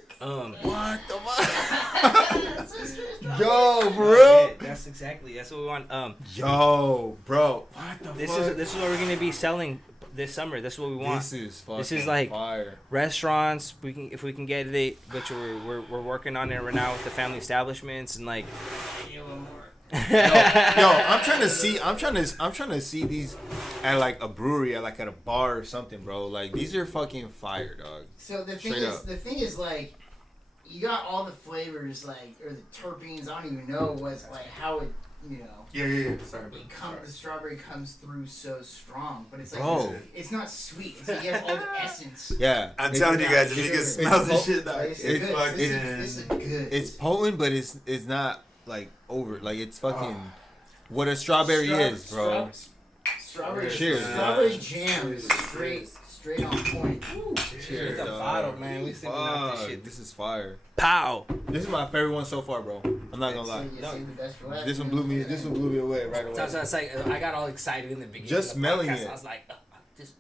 What the fuck? Yo, bro. that's what we want. Yo, bro. What the This fuck? is what we're gonna be selling this summer. This is what we want. This is fucking This is like fire. restaurants. If we can get it, which we're working on it right now with the family establishments and like. Yo, I'm trying to see these at like a brewery, at a bar or something, bro. Like these are fucking fire, dog. So the Straight up. thing is like, you got all the flavors like, or the terpenes. I don't even know what's like how it, you know. Yeah. Sorry, The strawberry comes through so strong, but it's like Bro. it's not sweet. It's like you have all the essence. Yeah, I'm telling you guys, if you can smell this shit, Like, dog, it's it's good. fucking. This is good. it's potent, but it's not like over. Like it's fucking what a strawberry is, bro. Strawberry. Cheers. Strawberry jam is straight on point. Cheers, the dog. bottle, man. We sipping off this Fuck, shit. this is fire. Pow. This is my favorite one so far, bro. I'm not gonna lie. So you save the best for last. This one blew me. This one blew me away right away. So it's like I got all excited in the beginning. Just of the smelling podcast. it. I was like, just.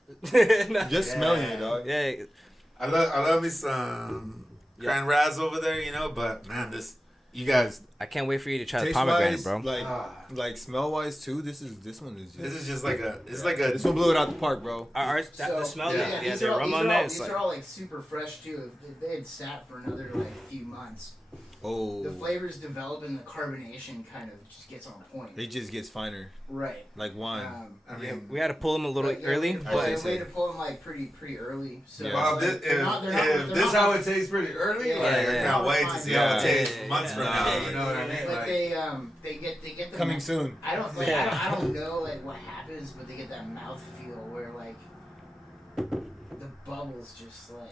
Just smelling it, dog. Yeah. I love me some Grand Raz over there, you know. But man, you guys, I can't wait for you to try the Taste pomegranate, wise, bro. like smell wise too. This one is. this Just, is just like a. this one blew it out the park, bro. The smell, yeah, yeah, these the are all- aroma these on are that. all- It's These like, are all like super fresh too. If they had sat for another like few months, Oh, the flavors develop and the carbonation kind of just gets on point. it just gets finer, Right. like wine. I mean, we had to pull them a little But, yeah, early, we but had a way to pull them like pretty early. So Yeah. well, it's like, they're not- how it tastes pretty early, Yeah, like I yeah, can't wait to see how yeah. it tastes Yeah, months yeah, from yeah. now. You know what I mean? Like they get the Coming soon. I don't Yeah. I don't know like what happens, but they get that mouth feel where like the bubbles just like.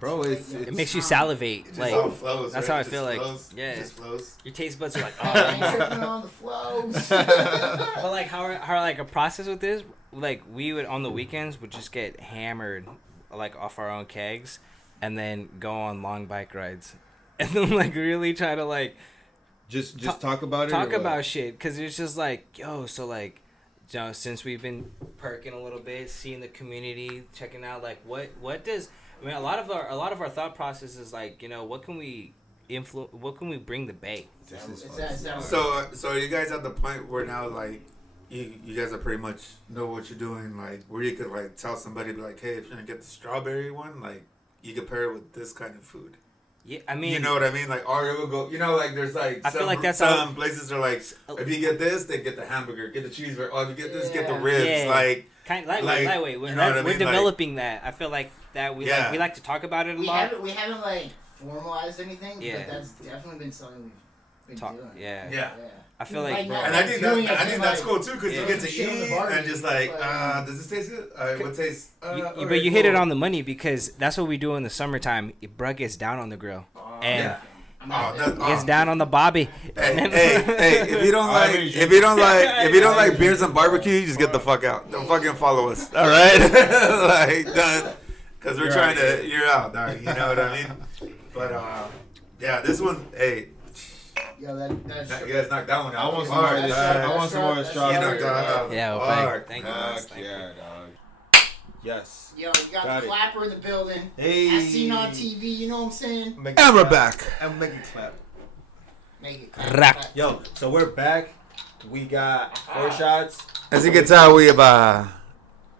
Bro, it's- it makes you salivate. It just Like all flows. that's right? how I It feel just like. flows. Yeah. It just flows. your taste buds are like, I ain't oh. tripping on the flows. But like how like a process with this, like we would on the weekends would just get hammered, like off our own kegs, and then go on long bike rides, and then like really try to like Just talk about it. talk or what? about shit, cause it's just like, yo, so like, you know, since we've been perking a little bit, seeing the community, checking out like what does, I mean, a lot of our thought process is like, you know, what can we bring the bay? This is Is that- So are you guys at the point where now like you guys are pretty much know what you're doing, like where you could like tell somebody be like, hey, if you're gonna get the strawberry one, like you could pair it with this kind of food. Yeah, I mean, You know what I mean? Like, or it will go. You know, like there's like I feel like that's some places are like, if you get this, they get the hamburger, get the cheeseburger. Or if you get this, get the Yeah. ribs. Yeah. Like, kind like, lightweight. We're, you know what I we're mean? Like- developing that. I feel like that we Yeah. like to talk about it a we lot. haven't like formalized anything, Yeah. but that's definitely been something we've been doing. Yeah. I feel like, Like, and I think doing that, it I think to, that's like, cool too, because yeah. you get to Shit on the eat bar, and just like, like, does this taste good? What tastes? but you hit it on the money because that's what we do in the summertime. Bruh gets down on the grill and Yeah. I'm out Oh, there. gets down on the bobby. Hey, if you don't like, if you don't like beers and barbecue, you just get the fuck out. Don't fucking follow us, all right? Like done, because we're trying to. You're out, dog. You know what I mean? But yeah, this one, hey, Yo, that's you guys knocked that one out. I want some more of this shit. I want some more You strawberry. knocked that out. Yeah, well, hard. thank you. Fuck yeah, dog. Yes. Yo, you got Got the it. clapper in the building. Hey. As seen on TV, you know what I'm saying? And we're back. I'm making clap. Make it clap. Rock. clap. Yo, so we're back. We got 4 shots. As you can tell, we have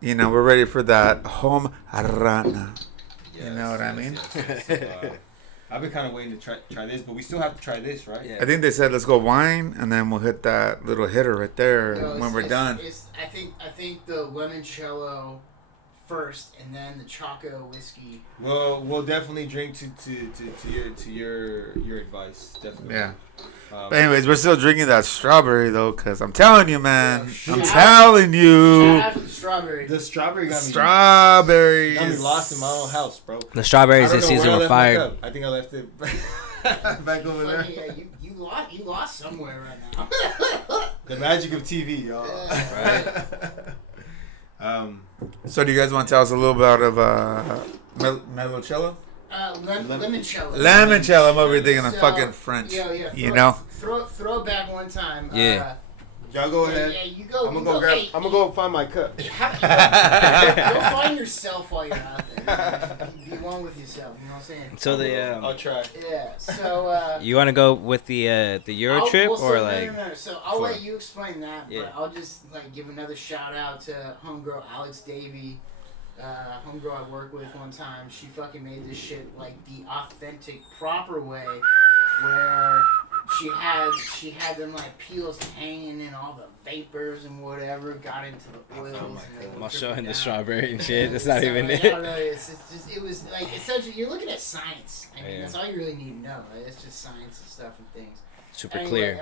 we're ready for that home run. You know what I mean? I've been kind of waiting to try this, but we still have to try this, right? Yeah. I think they said let's go wine, and then we'll hit that little hitter right there Yo, when we're done. I think the limoncello first, and then the Choco whiskey. We'll definitely drink to your advice, definitely. Yeah. But anyways, we're still drinking that strawberry though, cause I'm telling you, man. I'm telling you, Shout out to the strawberry. The strawberry got me strawberries. lost in my own house, bro. The strawberries I don't this know season where I were left my fired. cup. I think I left it. Back over there. Funny, yeah, you lost somewhere right now. The magic of TV, y'all. Right. So do you guys want to tell us a little bit of Melocello? Limoncello. Limoncello. I'm over here thinking of So, fucking French. Yeah. You know? Throw it back one time. Yeah. Y'all go ahead. Yeah, you go. I'm gonna go find my cup. Go find yourself while you're out there. Be one with yourself. You know what I'm saying? So I'll try. Yeah. So. You want to go with the Euro trip or like? No. So I'll let you explain that, Yeah. but I'll just like give another shout out to homegirl Alex Davey. Homegirl I worked with one time. She fucking made this shit like the authentic, proper way, where she had them like peels hanging and all the vapors and whatever got into the oils. I'm not showing the strawberry and shit. That's not even it. I don't know. It's just it was like essentially you're looking at science. I mean, that's all you really need to know. Right? It's just science and stuff and things. Super Anyway, clear.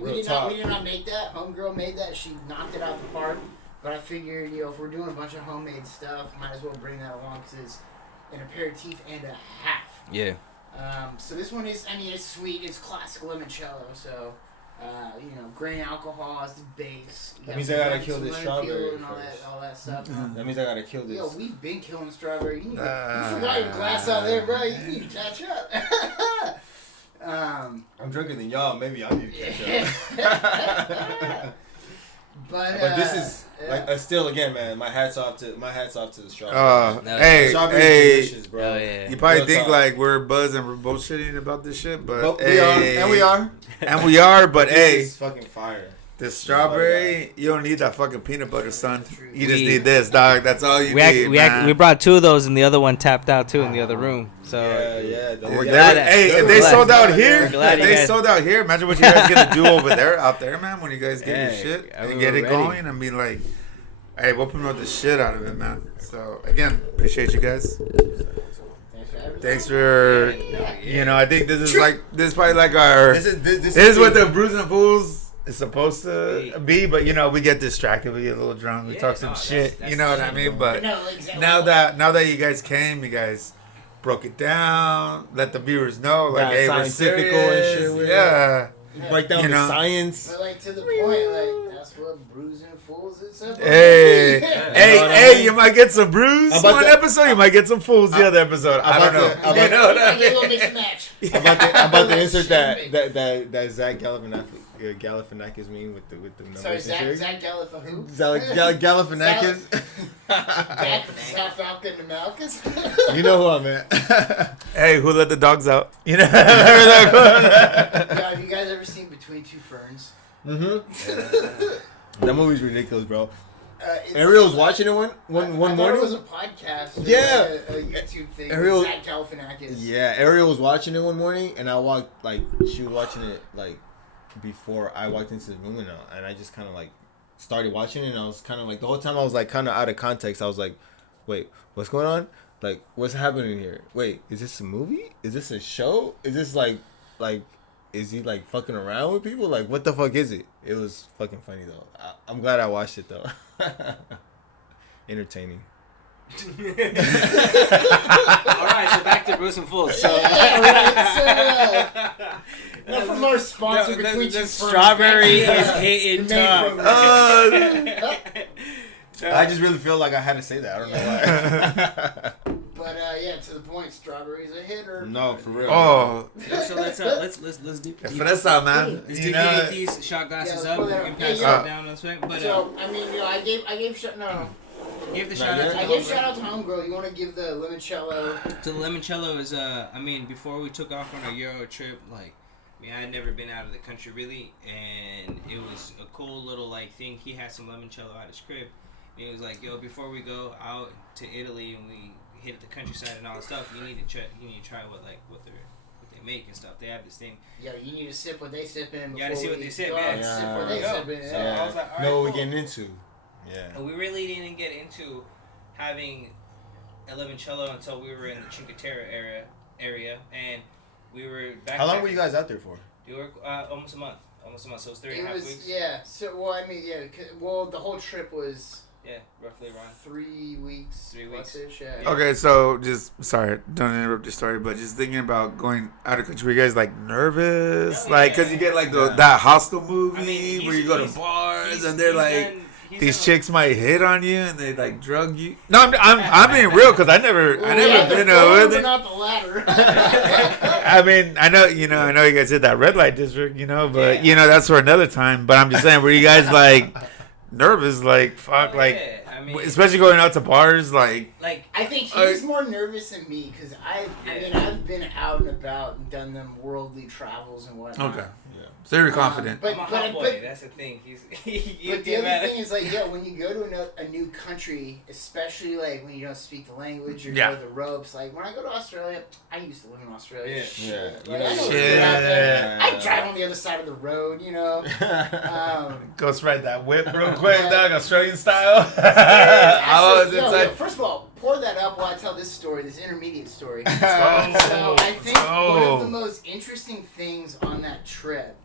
We did not make that. Homegirl made that. She knocked it out the park. But I figured, if we're doing a bunch of homemade stuff, might as well bring that along because it's an aperitif and a half. Yeah. So this one is, it's sweet. It's classic limoncello. So, grain alcohol as the base. That means I gotta kill this strawberry and all that stuff. That means I gotta kill this. Yo, we've been killing strawberry. You forgot your glass out there, bro. You need to catch up. I'm drunker than y'all. Maybe I need to catch up. But this is still again, man. My hats off to the strawberry. Hey, delicious, bro. Oh, yeah. You probably Real think talk. like we're buzzing, we're bullshitting about this shit, but we are. But This hey, is fucking fire. the strawberry, you don't need that fucking peanut butter, son. You just need this, dog. That's all you need, man. We brought 2 of those and the other one tapped out too in the other room. So If glad- they sold out We're here, glad you if they guys- sold out here, imagine what you guys gonna do out there, man, when you guys get your Yeah, shit I mean, and get we're it ready. going and be like, hey, we'll promote the shit out of it, man. So, again, appreciate you guys. Thanks for, I think this is probably like our, this is what the Brews and Fools is supposed to be, but we get distracted, we get a little drunk, we talk some shit, you know what I mean? But now that you guys came, you guys broke it down, let the viewers know, like, hey, we're scientific serious, and shit. yeah. Break down the science. But like to the point, like that's what Brews and Fools is about. Hey, you might get some brews one episode, you might get some fools the other episode. I don't know. You get a little mixed match. I'm about to insert that Zach Galifianakis meme with the numbers. Sorry, and shit. Zach Galifianakis who? Galifianakis. Zach Falcon and Malchus. You know who I meant. Hey, who let the dogs out? Remember that? Have you guys ever seen Between Two Ferns? Mm-hmm. That movie's ridiculous, bro. Ariel was watching it one morning. It was a podcast. Or Yeah. A YouTube thing. Ariel- With Zach Galifianakis. Yeah, Ariel was watching it one morning, and she was watching it before I walked into the room, and I just kind of started watching it, and I was kind of the whole time I was kind of out of context. I was like, wait, what's going on? What's happening here? Wait, is this a movie? Is this a show? Is this is he fucking around with people? What the fuck is it? It was fucking funny though. I'm glad I watched it though. Entertaining. Alright, so back to Brews and Fools. So Now from our sponsor, Between Two Ferns. Strawberry is hitting The main tough. program. I just really feel like I had to say that. I don't know why. But to the point, strawberry's a hitter. No, for real. Oh, So let's deep. finesse, man. Let's get these shot glasses up. We can pass it down this way. But So I mean, I gave give the shout out. I gave shout out to Homegirl. You want to give the limoncello? So the limoncello is before we took off on our Euro trip, I had never been out of the country really, and it was a cool little thing. He had some limoncello out of his crib, and he was like, "Yo, before we go out to Italy and we hit the countryside and all that stuff, you need to try what they make and stuff. They have this thing. Yo, you need to sip what they sip in. You gotta see what they sip, man. man. Sip what they sip in. So I was like, all right, know what cool. we're getting into. Yeah. And we really didn't get into having a limoncello until we were in the Cinque Terre area, and we were back. How long were you guys out there for? We were almost a month. So it was 3.5 weeks. Yeah. So the whole trip was Yeah, roughly around 3 weeks. 3 weeks. Yeah. Okay, so sorry, don't interrupt your story, but just thinking about going out of country, were you guys like nervous? Oh, Like, yeah. cause you get like that hostel movie I mean, where you go to bars and they're he's like, he's these chicks might hit on you and they like drug you. No, I'm being real because I never been over with it. Not the latter. I mean, I know you guys hit that red light district, but that's for another time. But I'm just saying, were you guys like nervous, like fuck, like? I mean, especially going out to bars, like I think he's more nervous than me because I mean I've been out and about and done them worldly travels and whatnot. okay, so you're confident. I'm a hot boy. That's the thing. But the other thing is like when you go to a new country, especially like when you don't speak the language or know the ropes. Like when I go to Australia, I used to live in Australia. Yeah. Shit. Yeah. Like, I know what's Shit. good out there. I drive on the other side of the road, Go ride that whip real quick, dog, Australian style. First of all, pour that up while I tell this story, this intermediate story. go. So I think one go. of the most interesting things on that trip,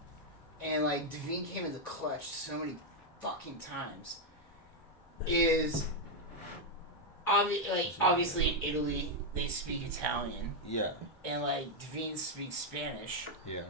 and like Devine came in the clutch so many fucking times, is obviously in Italy they speak Italian. Yeah. And like Devine speaks Spanish. Yeah.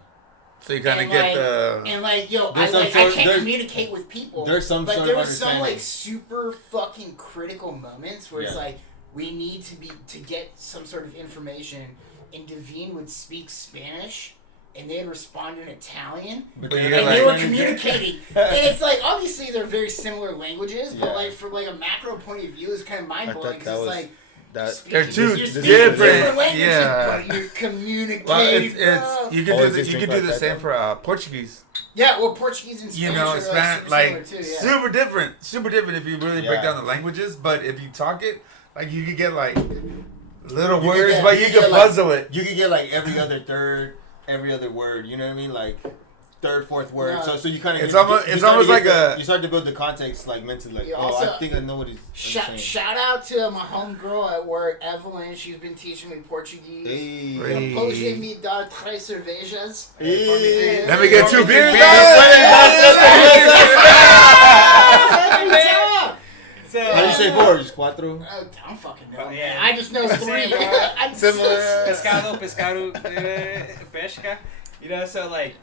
So you kind of get the. And like, yo, There's I some sort- can't there's- communicate with people. There's some but sort there of was some understanding. like super fucking critical moments where it's Yeah. like we need to get some sort of information, and Devine would speak Spanish, and they'd respond in Italian, But and you they get were like. communicating. And it's like obviously they're very similar languages, but Yeah. like from like a macro point of view, it's kind of mind blowing that because it's was- like. They're too you're speaking different, languages, yeah. but you're communicating. Well, it's bro. you Oh, could is do it you could drink do like the that, same though? for Portuguese. Yeah, well, Portuguese and Spanish are Spanish similar too, yeah. super different if you really break Yeah. down the languages. But if you talk it, like you could get like little You words, could- but you could puzzle it. You could get like every other word. You know what I mean? Like third, fourth word. Yeah. So you kind of It's almost like you start to build the context like mentally. Like, Yeah, oh, also, I think I know what he's saying. Shout out to my homegirl at work, Evelyn. She's been teaching me Portuguese. Hey. Pode me dar tres cervejas? Hey. Let me get 2 beers. So, How do you say four? Just cuatro. I don't fucking know. Yeah. Man. I just know three. I'm Similar. pescado, pesca. So like,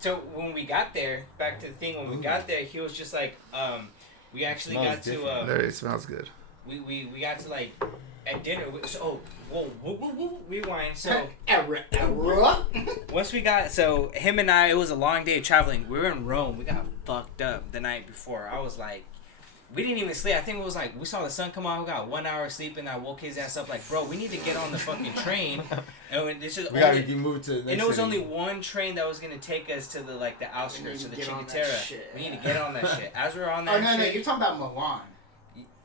so when we got there, back to the thing, when we got there, he was just like, we actually Smells got to, different. It smells good. we got to like, at dinner, rewind, so. Once we got, so him and I, it was a long day of traveling. We were in Rome. We got fucked up the night before. I was like, we didn't even sleep. I think it was like, we saw the sun come on. We got 1 hour sleep, and I woke his ass up like, bro, we need to get on the fucking train. And this is We gotta move to the next and it was city. only one train that was gonna take us to the like the outskirts of the Get on that Cinque shit. We need to get on that shit. As we're on that Oh, no, shit, you're talking about Milan.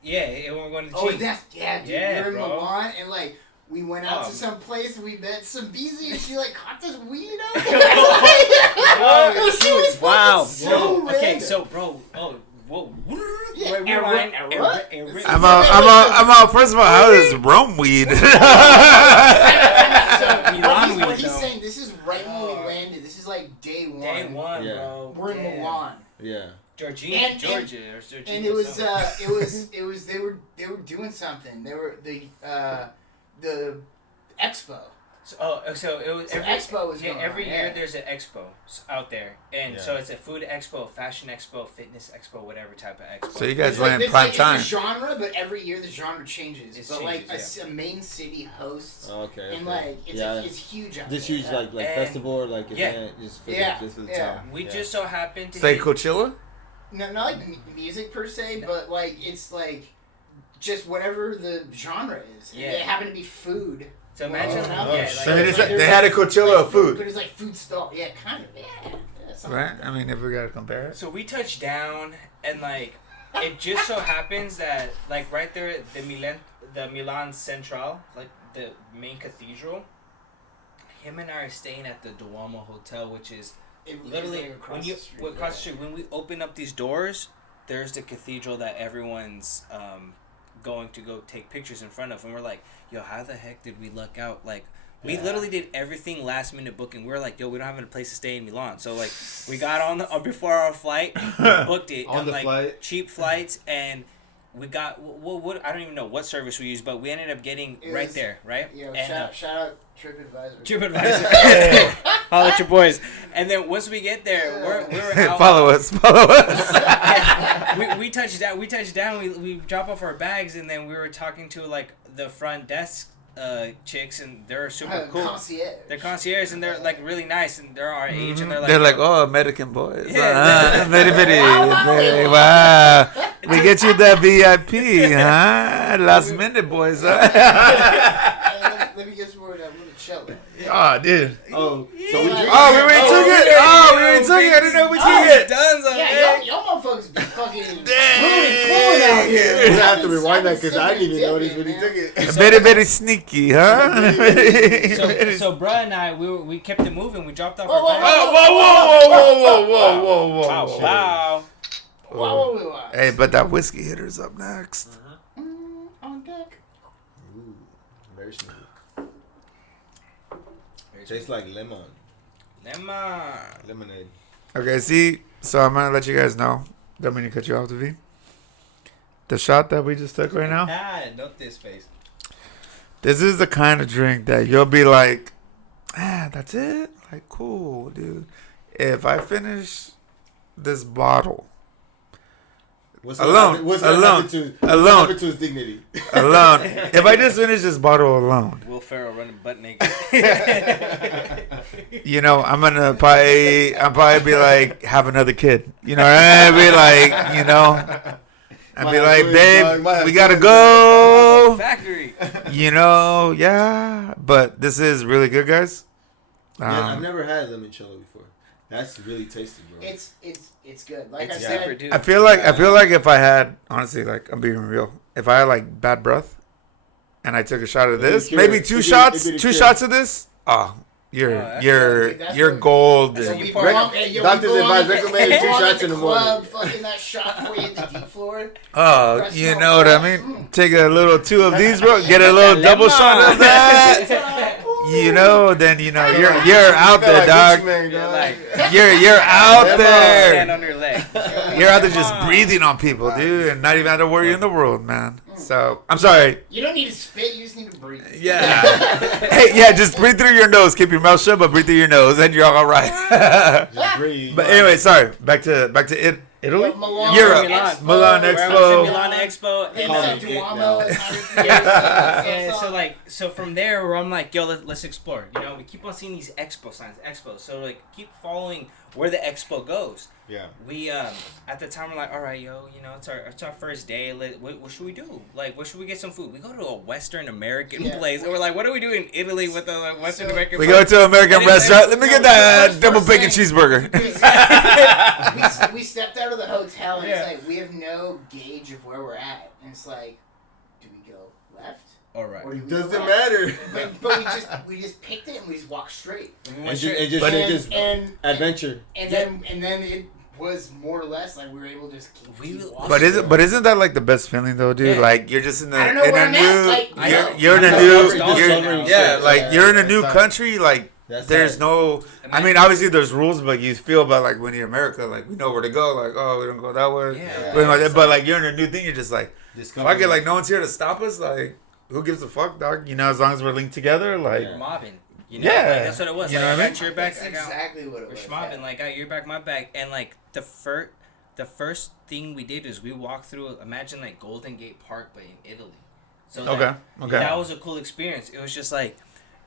yeah, and we're going to the Oh, cheese. dude, Yeah, we were in bro. Milan, and like, we went out Oh. to some place, and we met some busy, and she like caught this weed out Oh, there. She was wow. so Okay, random. so bro, whoa. Yeah, Wait, rewind. I'm out. First of all, how is Rome weed? So, Milan what weed, he's though. saying, this is right when we landed. This is like day one. Day one, Yeah. bro. We're in Damn. Milan. Yeah. Georgia, And Georgia. And it was they were doing something. They were the expo. So it was So expo was yeah, going every on, year yeah. there's an expo out there, and Yeah. so it's a food expo, fashion expo, fitness expo, whatever type of expo. So you guys It's went in it's prime it's time. a genre, but every year the genre changes. It but like changes, a main city hosts, Okay. and like it's huge out This there. huge like And- festival or like Yeah. event just for Yeah. the Yeah. town. We Yeah. just so happened to Say hit- Coachella. No, not like music per se, but like it's like just whatever the genre is. Yeah. And it happened to be food. So imagine, Oh, yeah, So like, they had a Coachella of But food, it was like food stall. Yeah, kind of. Yeah. Something right? like that. I mean, if we gotta compare it. so we touched down, and like it just so happens that like right there at the Milan Central, like the main cathedral. Him and I are staying at the Duomo Hotel, which is It was literally like across when the you street, across the yeah. street. When we open up these doors, there's the cathedral that everyone's going to go take pictures in front of, and we're like, yo, how the heck did we luck out? Like, we literally did everything last minute booking. We were like, yo, we don't have a place to stay in Milan, so like, we got on the before our flight, booked it On and, the like, flight? cheap flights, and we got what I don't even know what service we used, but we ended up getting right there, right? Yeah, and, shout out TripAdvisor. TripAdvisor. Holla at your boys. And then once we get there, we were out. Follow us. we touched down. We drop off our bags, and then we were talking to like the front desk chicks, and they're super cool. Concierge. They're concierge, and they're like really nice, and they're our age, and They're like, oh, American boys. Yeah. Very, wow. We get you that VIP, huh? Last minute, boys. Huh? Let me get some more of that limoncello. Oh, dude. Oh, so we already took it. Oh, we already took it. I didn't know we took it. Yeah, y'all motherfuckers be fucking ruining fluid out here. We have to rewind that because I didn't even notice when he took it. Very, very sneaky, huh? So bruh and I, we kept it moving. We dropped off Whoa, our bags. whoa. Wow. Whoa. Hey, but that whiskey hitter's up next. On deck. Ooh, very smooth. Tastes like lemon. Lemonade. Okay, see, so I'm gonna let you guys know. Don't mean to cut you off, the V. The shot that we just took right now. Not this face. This is the kind of drink that you'll be like, that's it? Like, cool, dude. If I finish this bottle alone, What's gonna happen to his dignity? alone, if I just finish this bottle alone, Will Ferrell running butt naked. you know, I'm probably be like, have another kid. You know, I'd be like, you know, I'd be like, babe, we gotta go. Factory. You know, yeah, but this is really good, guys. Yeah, I've never had limoncello before. That's really tasty, bro. It's good. Like It's I said, super, dude. I feel like if I had, honestly, like, I'm being real, if I had like bad breath and I took a shot of this, maybe two shots of this, you're gold. So Doctors advise recommended 2 shots in the morning. Fucking that shot before you hit the deep floor. Oh, you know what I mean? Take a little 2 of these, bro. Get a little double shot of that. You know, then you know you're out there, dog. You're out there. Stand on your leg. You're out there just breathing on people, dude, and not even have to worry in the world, man. So I'm sorry. You don't need to spit. You just need to breathe. Yeah. Hey, yeah, just breathe through your nose. Keep your mouth shut, but breathe through your nose, and you're all right. Just breathe. But anyway, sorry. Back to Italy, Milan, Europe, Expo. Milan We're Expo. at Milan Expo. And So from there, where I'm like, yo, let's explore. You know, we keep on seeing these expo signs, So like, keep following where the expo goes. Yeah. We at the time we're like, all right, yo, you know, it's our first day. What should we do? Like, where should we get some food? We go to a Western American place, and we're like, what do we do in Italy with a Western American? We food? go to an American restaurant. Let me get that double bacon cheeseburger. we stepped out of the hotel and it's like we have no gauge of where we're at, and it's like, do we go left? All right. Or do we Doesn't go right? matter. But we just picked it and we just walked straight. Adventure. And then it was more or less like we were able to just keep walking. But isn't that like the best feeling though, dude? Yeah. Like you're just in I don't know where a I'm at, like, you're in a You're in a new country. Like there's no. I mean, obviously there's rules, but you feel about like when you're in America, like we know where to go. Like, oh, we don't go that way. But like you're in a new thing, you're just like, fuck it. Like no one's here to stop us. Like who gives a fuck, dog? You know, as long as we're linked together, like mobbing. You know, like, that's what it was. You know like, what I I got your back. That's exactly what it was. We're schmobbing. Like, I got your back, my back, and like the first thing we did is we walked through. Imagine like Golden Gate Park, but in Italy. So okay. That was a cool experience. It was just like,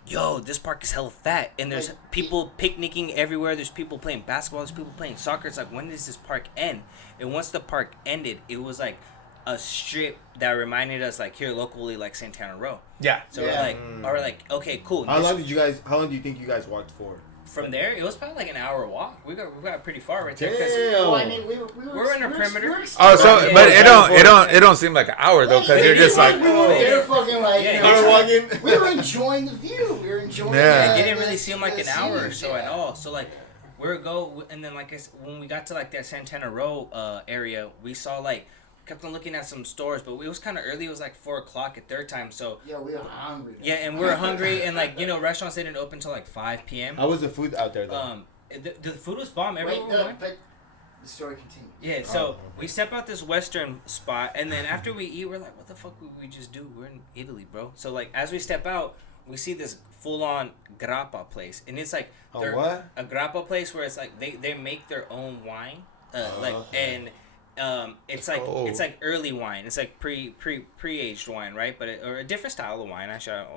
yo, this park is hella fat, and there's people picnicking everywhere. There's people playing basketball. There's people playing soccer. It's like, when does this park end? And once the park ended, it was like a strip that reminded us, like, here locally, like Santana Row. Yeah. So we're like, okay, cool. How long do you think you guys walked for? From there, it was probably like an hour walk. We got pretty far right there. Damn. Well, I mean, We're in a perimeter. But it don't seem like an hour though, because you're just like, we were there fucking like, walking. we were enjoying the view. We were enjoying. It didn't really seem like an hour or so at all. So like, and then like when we got to like that Santana Row area, we saw like. Kept on looking at some stores, but it was kind of early. It was like 4:00 at their time, so yeah, we were hungry. Yeah, and we were hungry, and like restaurants didn't open till like 5 p.m. How was the food out there though? The food was bomb. Everyone went. But the story continues. Yeah, so we step out this western spot, and then after we eat, we're like, what the fuck would we just do? We're in Italy, bro. So, like, as we step out, we see this full-on grappa place. And it's like... what? A grappa place where it's like they make their own wine. It's like early wine. It's like pre-aged wine, right? But or a different style of wine. I shouldn't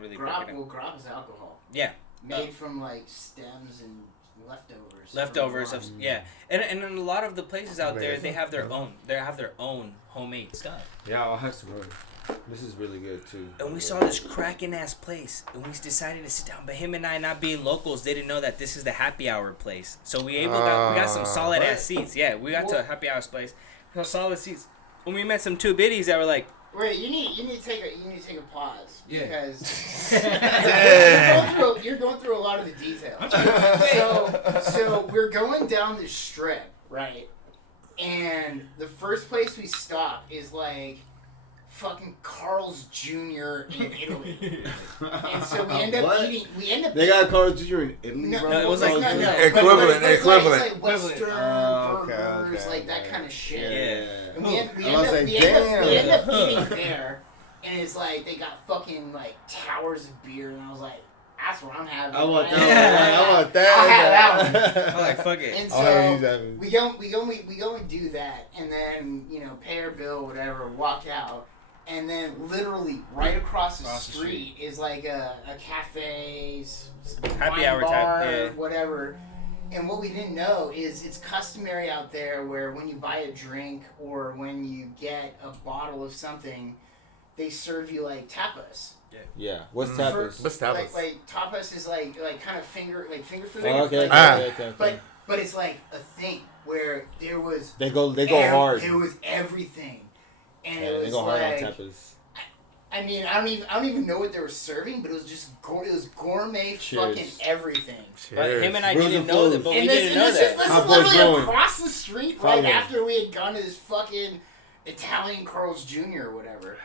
really break it up. Grappa is alcohol. Yeah. Made from, like, stems and leftovers. Leftovers of and in a lot of the places out there they have their own homemade stuff. Yeah, I'll have to go. This is really good too. And we saw this cracking ass place, and we decided to sit down. But him and I, not being locals, they didn't know that this is the happy hour place. So we got some solid ass seats. Yeah, we got to a happy hour's place. We solid seats. When we met some two biddies that were like, wait, you need to take a pause. Yeah. Because you're going through a lot of the details. So we're going down this strip, right? And the first place we stop is like fucking Carl's Jr. in Italy. And so we end up eating. They got Carl's Jr. in Italy, bro? No, it was like equivalent. It's like Western burgers, like that kind of shit. Yeah. And we end up eating there, and it's like they got fucking like towers of beer, and I was like, that's what I'm having. I want that. I want that. I'll have that one. I'm like, fuck it. And so we go and do that, and then pay our bill, whatever, walk out. And then literally right across the street is like a cafe, happy hour bar, type, whatever. And what we didn't know is it's customary out there where when you buy a drink or when you get a bottle of something, they serve you like tapas. Yeah. What's tapas? What's tapas? Like tapas is like kind of finger food. Okay. But it's like a thing where there was they go hard. There was everything. And it was they go hard like, on tapas. I mean, I don't even know what they were serving, but it was just gourmet fucking everything. But him and I didn't know that. But we didn't know that. This is literally across the street right after we had gone to this fucking Italian Carl's Jr. or whatever.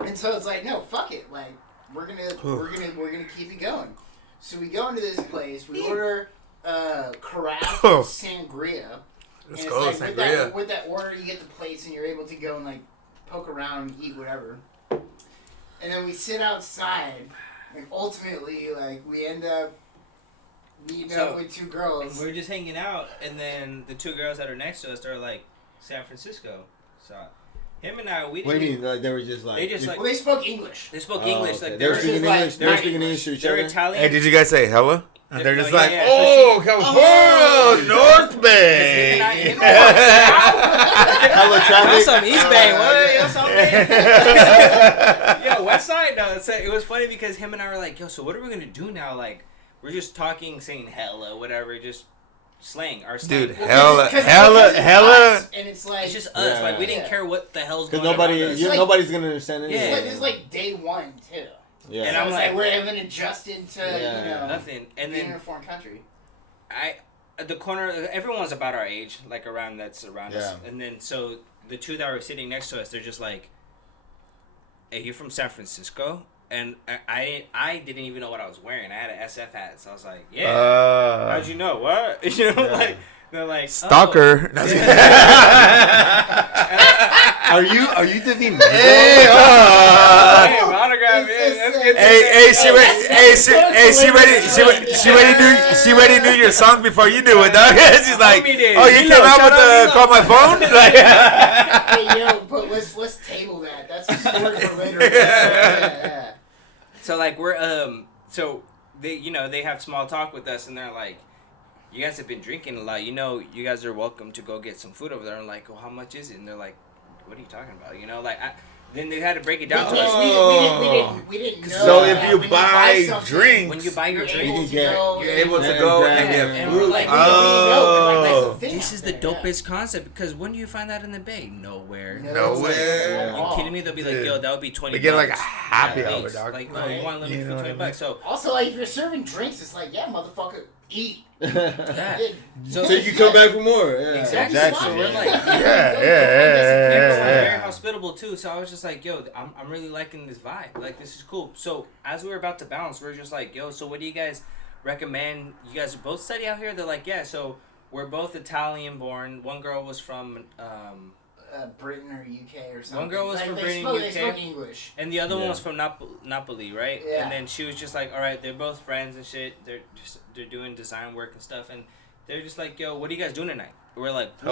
And so it's like, no, fuck it, like we're gonna keep it going. So we go into this place, we order carafe sangria. Let's and go, it's like sangria. with that order, you get the plates and you're able to go and like poke around, eat whatever. And then we sit outside, and ultimately, like we end up meeting up with two girls. We're just hanging out, and then the two girls that are next to us are like San Francisco. So him and I, we didn't. What do you mean? Like, they were just like. They spoke English. They spoke English. Okay. Like they were speaking English. They were speaking English to each other. They're Italian. Hey, did you guys say hella? And they're just like, California, North Bay. Hella traffic. That's some East Bay. Yo, West Side. No, it was funny because him and I were like, yo, so what are we gonna do now? Like, we're just talking, saying hella, whatever, just slang. Our slang. Dude, hella. And it's like it's just us. Yeah. Like we didn't care what the hell's going on. Because nobody's gonna understand it. Yeah, it's like day one too. Yeah, and I'm like, we haven't adjusted to nothing. And being then in a foreign country. The corner, everyone's about our age, like around us. And then so the two that were sitting next to us, they're just like, "Hey, you're from San Francisco?" And I didn't even know what I was wearing. I had an SF hat, so I was like, "Yeah, how'd you know? What?" Like they're like stalker. Oh. Are you the thing? Hey, autograph. She already knew your song before you knew it, dog. She's like, oh, you came out with the call my phone. Hey, yo, but let's table that. That's a story for later. Yeah. So like we're so they have small talk with us and they're like, you guys have been drinking a lot. You guys are welcome to go get some food over there. I'm like, well, how much is it? And they're like, what are you talking about? Then they had to break it down to us. We didn't know. So if you buy drinks, when you buy your drinks, you're able to go and get food. Like, this is the dopest concept because when do you find that in the Bay? Nowhere. Nowhere. Are you kidding me? They'll be like, yo, that would be $20. We get like a happy hour, dog. Like, oh, you want limit for $20? So also, like, if you're serving drinks, it's like, yeah, motherfucker, eat. Yeah. So you can come back for more. Yeah. Exactly. We're like, very hospitable too. So I was just like, yo, I'm really liking this vibe. Like, this is cool. So as we were about to bounce, we're just like, yo, so what do you guys recommend? You guys both study out here? They're like, yeah. So we're both Italian born. One girl was from Britain or UK or something. One girl was from Britain, They UK, spoke English. and the other one was from Napoli, right? Yeah. And then she was just like, all right, they're both friends and shit. They're doing design work and stuff, and they're just like, yo, what are you guys doing tonight? We're like, we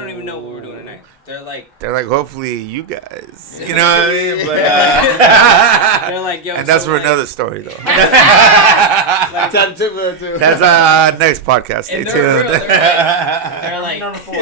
don't even know what we're doing tonight. They're like, hopefully you guys, you know what I mean? But they're like, yo, and that's so for like, another story though. like, That's next podcast. Stay and tuned. they're real. They're like Number 4.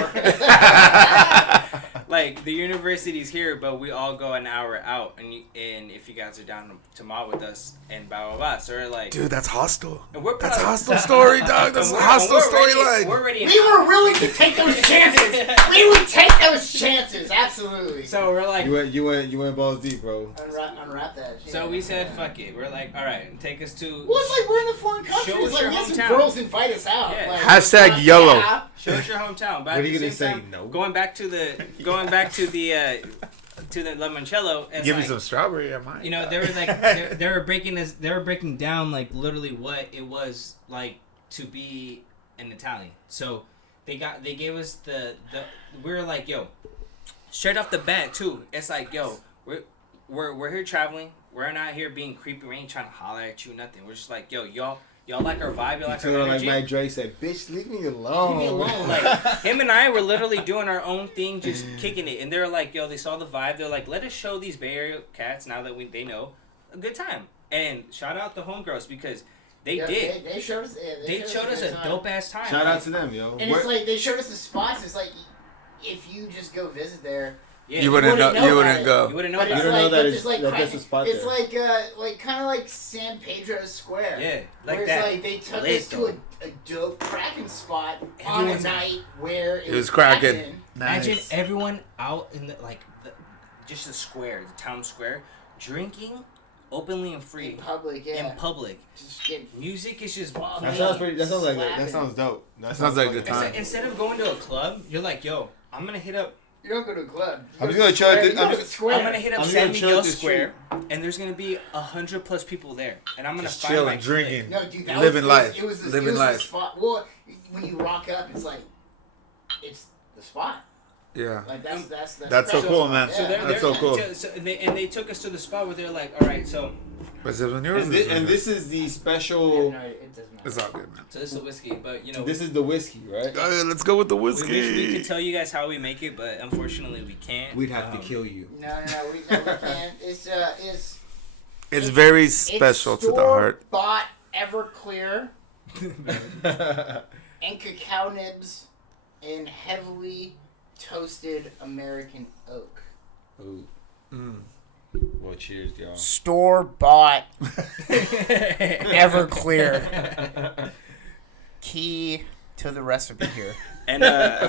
like the university's here, but we all go an hour out, and if you guys are down to mod with us, and blah blah blah. So we're like, Dude, that's hostile. and we're That's a probably- hostile story, dog. That's a hostile storyline. We're ready. We were willing to take those chances. We would take those chances, absolutely. So we're like, You went balls deep, bro. Unwrap that. Shit. so we said, fuck it. We're like, all right, take us to. Well, it's like we're in a foreign country. Show It's us like your we had some hometown. girls invite us out. Yeah. Like, Hashtag YOLO. Yeah. Show us your hometown. But What are you gonna say? Time, No. Going back to the limoncello. It's Give me like, some strawberry, I might. You know, they were like they were breaking down like literally what it was like to be an Italian. So they gave us the we were like, yo, straight off the bat too. It's like, yo, we're here traveling. We're not here being creepy. We ain't trying to holler at you, nothing. We're just like, yo, y'all like our vibe, y'all like our energy. Like Mike Drake said, bitch, leave me alone. Leave me alone. Like him and I were literally doing our own thing, just kicking it. And they were like, yo, they saw the vibe. They're like, let us show these Bay Area cats now that they know a good time. And shout out the homegirls because they did. They showed us. Yeah, They showed us a dope ass time. Shout out to them, yo. And it's like they showed us the spots. It's like if you just go visit there. Yeah, you wouldn't know. You wouldn't go. You wouldn't know. But You it's don't like, know that but it's it's like that's a spot it's there. like kind of like San Pedro Square. Yeah, like where that. it's like they took Lit, us to a dope cracking spot on a Everyone's- night where It was cracking. Imagine everyone out in the just the square, the town square, drinking openly and free in public. Yeah, in public. just get Music is just That sounds pretty. That sounds like that sounds dope. That Sounds like a good fucking time. dope. Instead of going to a club, you're like, yo, I'm gonna hit up. You don't go to a club. You I'm go just to gonna the chill at square. the- You go I'm to the just- square. I'm gonna hit up I'm San gonna chill Miguel at the Square, and there's gonna be 100+ people there, and I'm gonna Just find chilling, my drinking. No, dude, that Living was, life. It was Living the life. spot. Well, when you rock up, it's like it's the spot. Yeah. Like that's That's so special cool, spot. man. Yeah. So That's so cool. they took us to the spot where they're like, all right, so And this is the Yeah, special. no, it doesn't matter. It's all good, man. this is a whiskey, but you know, This is the whiskey, right? Let's go with the we wish we whiskey. could tell you guys how we make it, but unfortunately we can't. We'd have to kill you. No, we can't. It's very special to the heart. Bought Everclear and cacao nibs in heavily toasted American oak. Ooh. Mm. Well, cheers, y'all. Store bought Everclear. Key to the recipe here. And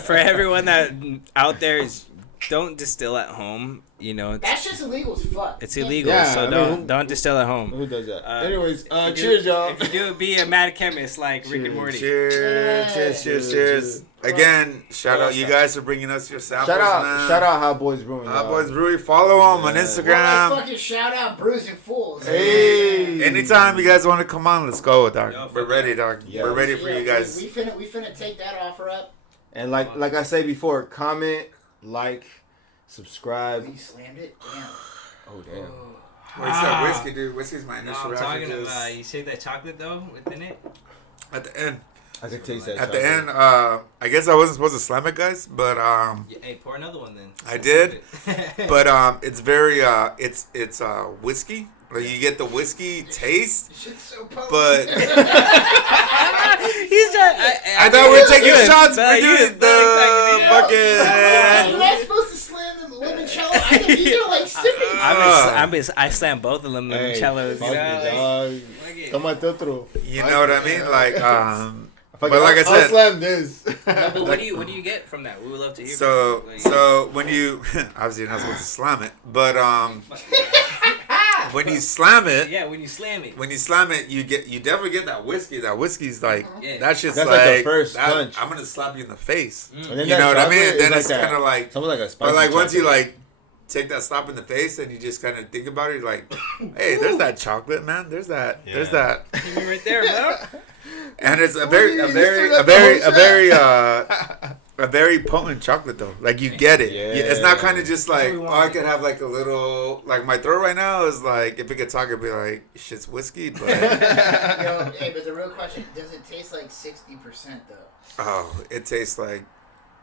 for everyone that out there is, don't distill at home. You know, That's just illegal as fuck. it's illegal, Yeah, so I don't mean, don't distill at home. Who does that? Uh, Anyways, If you cheers, do- y'all. If you do, be a mad chemist like Rick and Morty. Cheers, cheers, cheers, cheers. Again, shout out you guys for bringing us your samples, Shout out, Hot Boys Brewing. Hot y'all. Boys Brewery. Follow them on Yeah. Instagram. Fucking shout out Brews and Fools. Hey. Anytime you guys want to come on, let's go, dog. Yo, We're fuck ready, yeah. dog. Yeah. We're ready for you guys. We finna take that offer up. And like I said before, comment, like, subscribe. You slammed it. Damn. Oh damn. Where's that whiskey, dude? Whiskey's my No, initial I'm talking reaction. about. You see that chocolate though within it? At the end. I can taste that. At the chocolate. end, I guess I wasn't supposed to slam it, guys, but Yeah, hey, pour another one then. I did. But it's very it's whiskey. Like you get the whiskey taste. Shit's so potent. But He's just. I thought we were taking Good. shots. But We're you- doing but exactly, the yeah. fucking. Am I supposed to slam the limoncello? I think you're like sipping. I slammed both of them Hey, limoncellos. fuck You it, know, dog. like, Tómate otro. You know what I mean? Like Fuck But it, like I I'll said- slam this. No, but what do you get from that? We would love to hear. so from you. so when you obviously you're not supposed to slam it, but when you slam it. Yeah, when you slam it. When you slam it, you definitely get that whiskey. That whiskey's like Yeah. that's just That's like the first that- punch. I'm gonna slap you in the face. And then You that know what I mean? chocolate Then is it's like kind of that- like, Something like a spicy but like once you chocolate. like take that slap in the face and you just kind of think about it. You're like, hey, there's that chocolate, man. There's that. Yeah. There's that. You right there, bro. And it's a very potent chocolate though. Like you get it. Yeah. It's not kind of just like, oh, I could have like a little, like my throat right now is like, if it could talk, it'd be like, shit's whiskey, but. Yo, hey, but the real question, does it taste like 60% though? Oh, it tastes like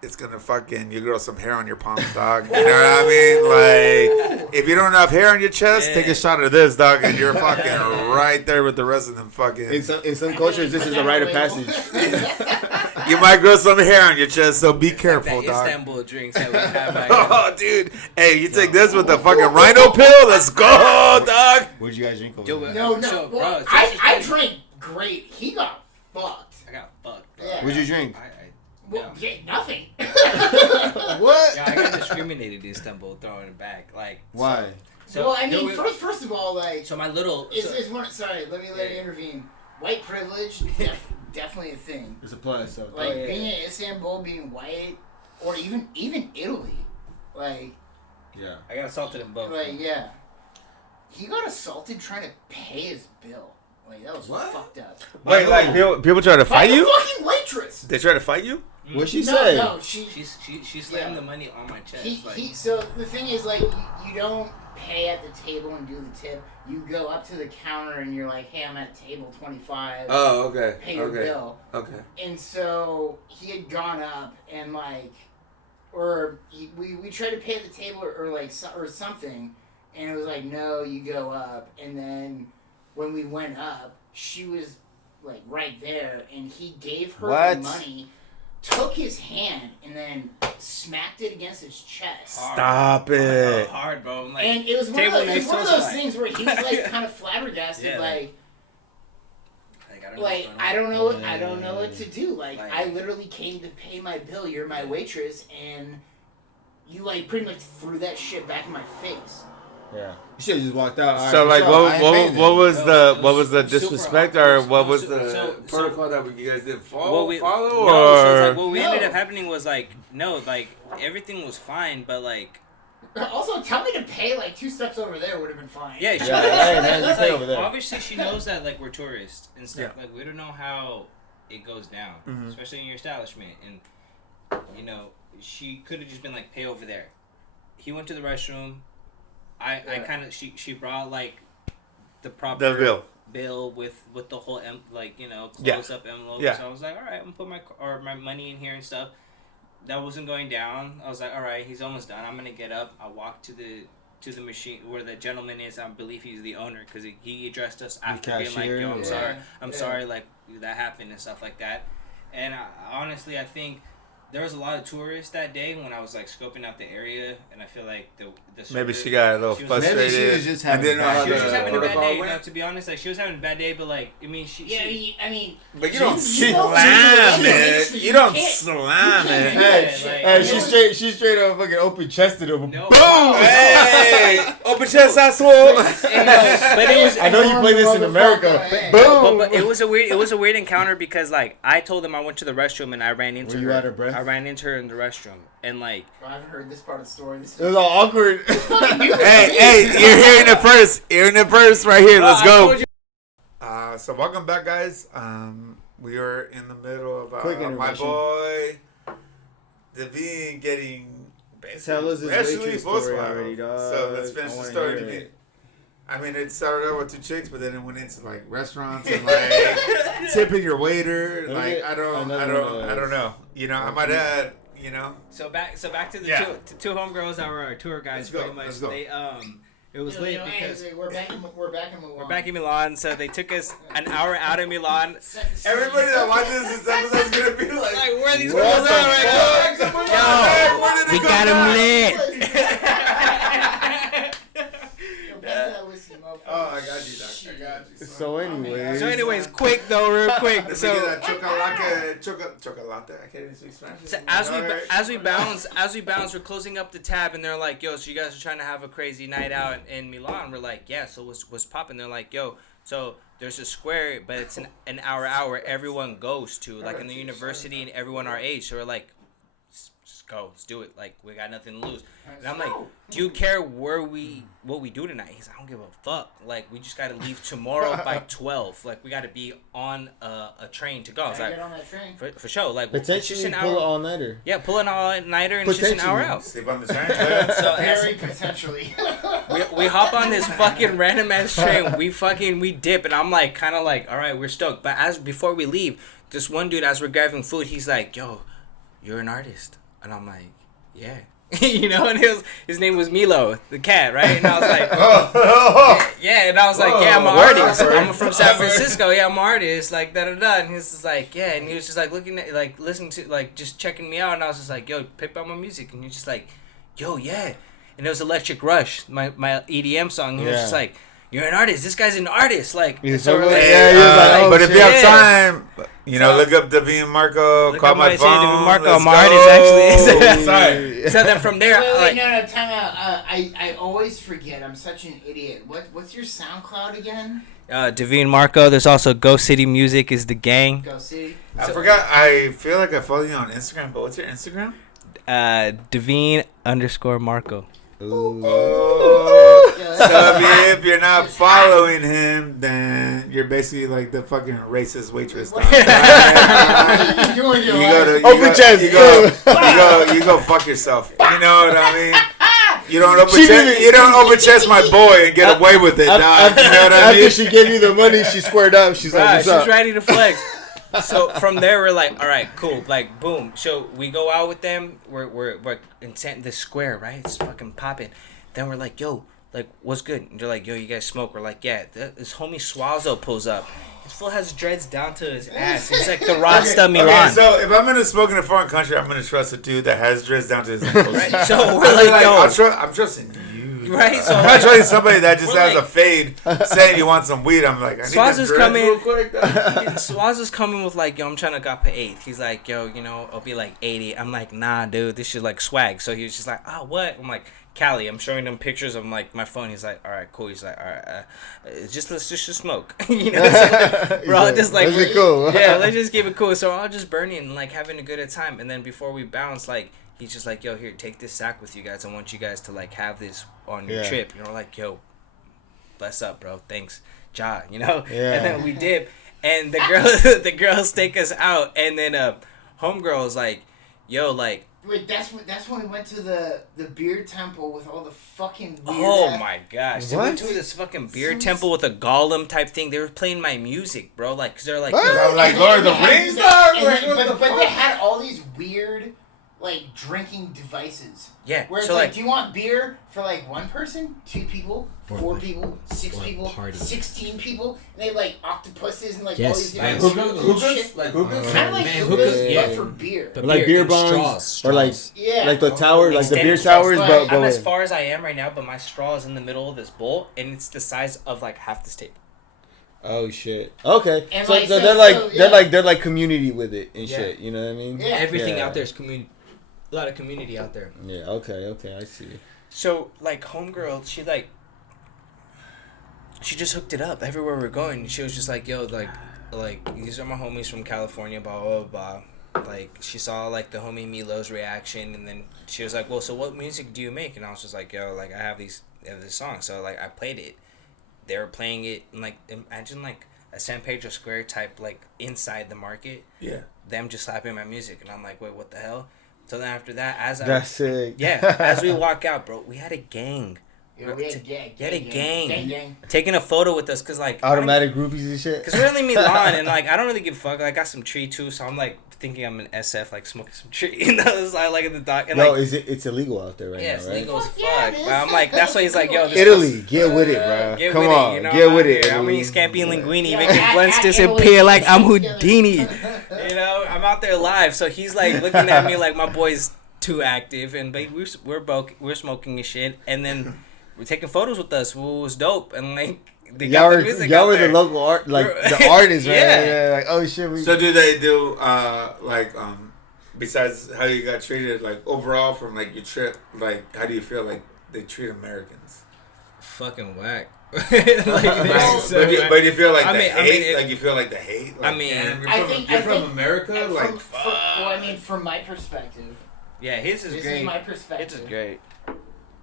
it's gonna fucking you grow some hair on your palms, dog. You know what I mean? Like, if you don't have hair on your chest, take a shot of this, dog, and you're fucking right there with the rest of them fucking. In some cultures, this is a rite of passage. You might grow some hair on your chest, so be careful, that dog. Istanbul drinks that we have back Oh, dude. Hey, you take this with the fucking rhino pill? Let's go, dog. What'd you guys drink over Yo, there? No, So, bro, bro, I drank great. He got fucked. I got fucked, bro. Yeah. What'd you drink? Well, yeah, nothing. What? Yeah, I got discriminated in Istanbul throwing it back. Like, Why? So, well, I mean, first of all, like, so my little. is one. Sorry, let me intervene. White privilege, definitely a thing. It's a plus. So Like being in Istanbul, being white, or even Italy, like, yeah. I got assaulted in both. like yeah, he got assaulted trying to pay his bill. Like that was What? fucked up. Wait, like, people try to By the fucking waitress. They try to fight you? What'd she say? No, She slammed the money on my chest. So the thing is, like, you don't pay at the table and do the tip. You go up to the counter and you're like, hey, I'm at table 25. Oh, okay. Pay your bill. Okay. And so he had gone up and like, we tried to pay at the table or something, and it was like, no, you go up. And then when we went up, she was like right there, and he gave her the money, took his hand, and then smacked it against his chest. Stop it. Hard, bro. Like, And it was one of those things where he was like kind of flabbergasted, Yeah, like I don't know what to do. Like, I literally came to pay my bill. You're my waitress, and you like pretty much threw that shit back in my face. Yeah. You should have just walked out. So like, what was the super disrespect, awkward. or what was So- the so- protocol that you guys didn't follow? No, Or so it's like, what we ended up happening was like, no, like everything was fine, but like. Also, tell me to pay like 2 steps over there would have been fine. Yeah, she man, like, over there. obviously she knows that like we're tourists and stuff. Yeah. Like we don't know how it goes down, especially in your establishment. And you know, she could have just been like, pay over there. He went to the restroom. I kind of she brought like the proper bill with the whole close up envelope. Yeah. So I was like, all right, I'm gonna put my money in here and stuff. That wasn't going down. I was like, all right, he's almost done. I'm gonna get up. I walked to the machine where the gentleman is. I believe he's the owner because he addressed us after being like, yo, I'm sorry, like that happened and stuff like that. And honestly, I think there was a lot of tourists that day when I was like scoping out the area, and I feel like the maybe she got a little frustrated. Maybe she was just having a bad day. No, to be honest, like she was having a bad day, but like I mean, but you don't slam it. You don't slam it. Hey, she's straight up fucking open chested him. No. Boom! Hey, open chest asshole. But it was. I know you play this in America. Boom! But it was a weird encounter because like I told him I went to the restroom and I ran into her. Were you out of breath? I ran into her in the restroom and like. I haven't heard this part of the story. It was all awkward. Hey, you're hearing it first. Hearing it first right here. Let's go. So welcome back, guys. We are in the middle of my boy Devine getting Tell us his waitress story already, dog. So let's finish the story. I mean, it started out with 2 chicks, but then it went into like restaurants and like tipping your waiter. Like I don't know. You know, I might add. You know. So back to the two homegirls that were our tour guides. Pretty much. They it was late because we're back in Milan. We're back in Milan, so they took us an hour out of Milan. Everybody that watches this episode is gonna be like, where are these girls at right now? We got them lit. Oh, I got you, doctor. I got you. So anyways, quick though, real quick. So chocolate. I can't even speak Spanish. So as we bounce, we're closing up the tab, and they're like, "Yo, so you guys are trying to have a crazy night out in Milan?" We're like, "Yeah." So what's popping? They're like, "Yo, so there's a square, but it's an hour everyone goes to, like in the university and everyone our age." So we're like, go. Let's do it. Like, we got nothing to lose. And I'm like, do you care what we do tonight? He's like, I don't give a fuck. Like, we just got to leave tomorrow by 12. Like, we got to be on a train to go. I was like, get on that train. For sure. Like, Potentially it's just pull an an hour. all-nighter. Yeah, pull an all-nighter and it's just an hour out. Sleep on the train. So Very potentially. we hop on this fucking random ass train. We dip, and I'm like, kind of like, all right, we're stoked. But before we leave, this one dude, as we're grabbing food, he's like, yo, you're an artist. And I'm like, yeah. You know, and his name was Milo, the cat, right? And I was like, yeah, and I was like, yeah, I'm an artist. I'm from San Francisco. Yeah, I'm an artist. Like, da-da-da. And he was just like, yeah. And he was just like looking at, like, listening to, like, just checking me out. And I was just like, yo, pick out my music. And he was just like, yo, yeah. And it was Electric Rush, my EDM song. He was just like, you're an artist. This guy's an artist. Like, so like, but if you have time, you know, look up Davine Marco, call my phone. Davine Marco, I'm an artist, actually. Sorry. So then from there, Wait, like, no, time out. I always forget. I'm such an idiot. What's your SoundCloud again? Davine Marco. There's also Go City Music is the gang. Go City. I forgot. I feel like I follow you on Instagram, but what's your Instagram? Davine_Marco. So if you're not following him, then you're basically like the fucking racist waitress. What are you doing? You go fuck yourself. You know what I mean? You don't open chest my boy and get away with it, dog. You know what I mean? After she gave you the money, she squared up. She's like, what's up? She's ready to flex. So from there we're like, all right, cool, like boom. So we go out with them. We're in the square, right? It's fucking popping. Then we're like, yo, like what's good? And they're like, yo, you guys smoke? We're like, yeah. This homie Swazo pulls up. His fool has dreads down to his ass. He's like the Rasta Milan. Okay, so if I'm gonna smoke in a foreign country, I'm gonna trust a dude that has dreads down to his ankles. Right? So we're like, yo, I'm trusting you. Right? So I'm not trusting somebody that just has a fade saying you want some weed. I'm like, I need Swaz them dreads real quick. Swaz is coming with like, yo, I'm trying to go for 8th. He's like, yo, you know, I'll be like 80. I'm like, nah, dude, this shit like swag. So he was just like, oh, what? I'm like, Cali. I'm showing him pictures of like my phone. He's like, all right, cool. He's like, all right, let's just smoke. You know, so, we're all just like, let's be cool. Yeah, let's just keep it cool. So we're all just burning and like having a good time. And then before we bounce, like, he's just like, yo, here, take this sack with you guys. I want you guys to like have this on your trip. You know, like, yo, bless up, bro. Thanks, Ja. You know. Yeah. And then we dip, and the girls take us out, and then homegirl's like, yo, like. Wait, that's when we went to the beer temple with all the fucking weird. Oh my gosh! They went What? to this fucking beer temple with a golem type thing. They were playing my music, bro. Like, cause they're like, I'm like, Lord of the Rings, dog. But they had all these weird, like, drinking devices. yeah. Where it's So like, like, do you want beer for like 1 person, 2 people, 4 people, 6 or people, party. 16 people? And they have like octopuses and like all Yes, these different yes. spirits and shit. Like Kind of like Man, hookahs, hookahs, yeah. but for beer. But Like beer and bongs, straws. or like Yeah. like the tower, like the beer extended straws. towers, But but I'm as with- far as I am right now, but my straw is in the middle of this bowl, and it's the size of like half this table. oh shit. Okay, And so, like, so so- they're like so, yeah. they're like community with it and Yeah. shit. You know what I mean? Yeah. Everything Yeah. out there is community. A lot of community out there. Yeah. Okay. I see. So like homegirl, she just hooked it up everywhere we're going. She was just like, yo, like these are my homies from California, blah blah blah. Like she saw like the homie Milo's reaction, and then she was like, well, so what music do you make? And I was just like, yo, like I have this song. So like I played it. They were playing it, and like imagine like a San Pedro Square type, like inside the market. Yeah. Them just slapping my music, and I'm like, wait, what the hell? So then after that, That's sick. as we walk out, bro, we had a gang. Yeah, we had gang. You had a gang. Gang. Taking a photo with us, cause like Automatic groupies and shit. Cause we're in Milan, and like I don't really give a fuck. I got some tree too, so I'm like thinking I'm an SF, like smoking some tree. You know, so I like at the dock. And No, like, it's illegal out there right yeah, now, it's right? legal as Fuck fuck. yeah, it is. But I'm like, that's why he's like, yo, this Italy, get with it, bro. Get Come with on, it, you know, get I'm with out it. here. I'm Italy. eating scampi and linguine, Yeah, making at blunts Italy, disappear like I'm Italy. Houdini. You know, I'm out there live, so he's like looking at me like my boy's too active, and but we're smoking and shit, and then we're taking photos with us, who was dope, and like they got the music y'all out were there. the local art, like We're- the artists, man. Yeah. Yeah, like oh shit. So do they do besides how you got treated, like overall from like your trip, like how do you feel like they treat Americans? Fucking whack. But you feel like the hate, it- like you feel like the hate. Like, I mean, damn, I think you're I from think America, like well, I mean, from my perspective, Yeah, his is this great. is my perspective. His is great.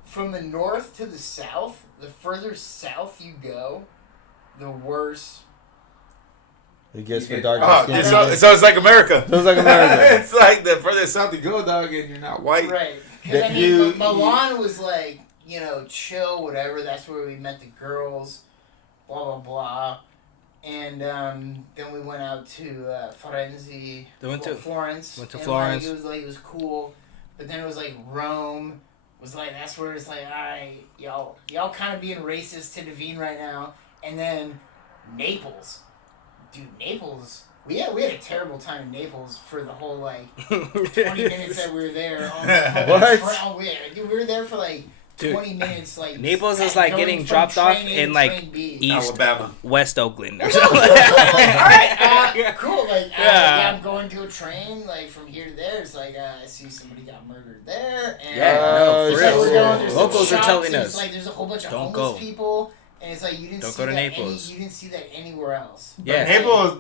From the north to the south, the further south you go, the worse. It gets for Oh, dark skin. so it's like America. So it's like America. It's like the further south you go, dog, and you're not white. Right. Because I mean, Milan was like, you know, chill, whatever. That's where we met the girls, blah, blah, blah. And then we went out to Firenze, Florence. Went to and Florence. It was cool. But then it was like Rome. Was like, that's where it's like, all right, y'all kind of being racist to Devine right now. And then Naples. Dude, Naples. We had a terrible time in Naples for the whole, like, 20 minutes that we were there. What? We were there for, like, 20 minutes, like... Naples is, like, getting dropped off in, like, East Alabama. West Oakland or something. Alright, cool. Like, I'm going to a train, like, from here to there. It's like, I see somebody got murdered there. And, For so we're going, real. there's Locals some are shops, telling and us. it's like, there's a whole bunch of Don't homeless go. people. And it's like, you didn't Don't see go to that Naples. you didn't see that anywhere else. Yeah.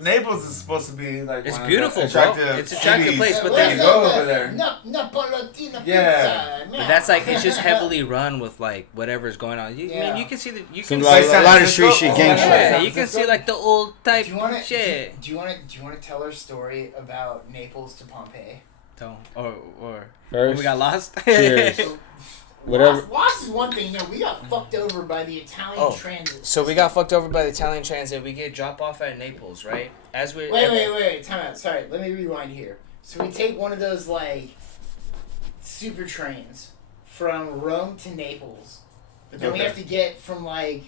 Naples is supposed to be like It's one beautiful, of the bro. attractive It's an attractive cities. place, but When then you go over there. Napolitana Yeah. pizza. But that's like, it's just heavily run with like whatever's going on. I mean, you can see the Some see, like, San a lot of Francisco? street shit, gang yeah, shit. you can see like the old type Do you want to shit. do you want to tell our story about Naples to Pompeii? Don't or when First, we got lost. cheers. So, Whatever. Lost is one thing. You know, we got fucked over by the Italian transit. So we got fucked over by the Italian transit. We get dropped off at Naples, right? As we Wait. Time out. Sorry. Let me rewind here. So we take one of those like super trains from Rome to Naples, but then we have to get from like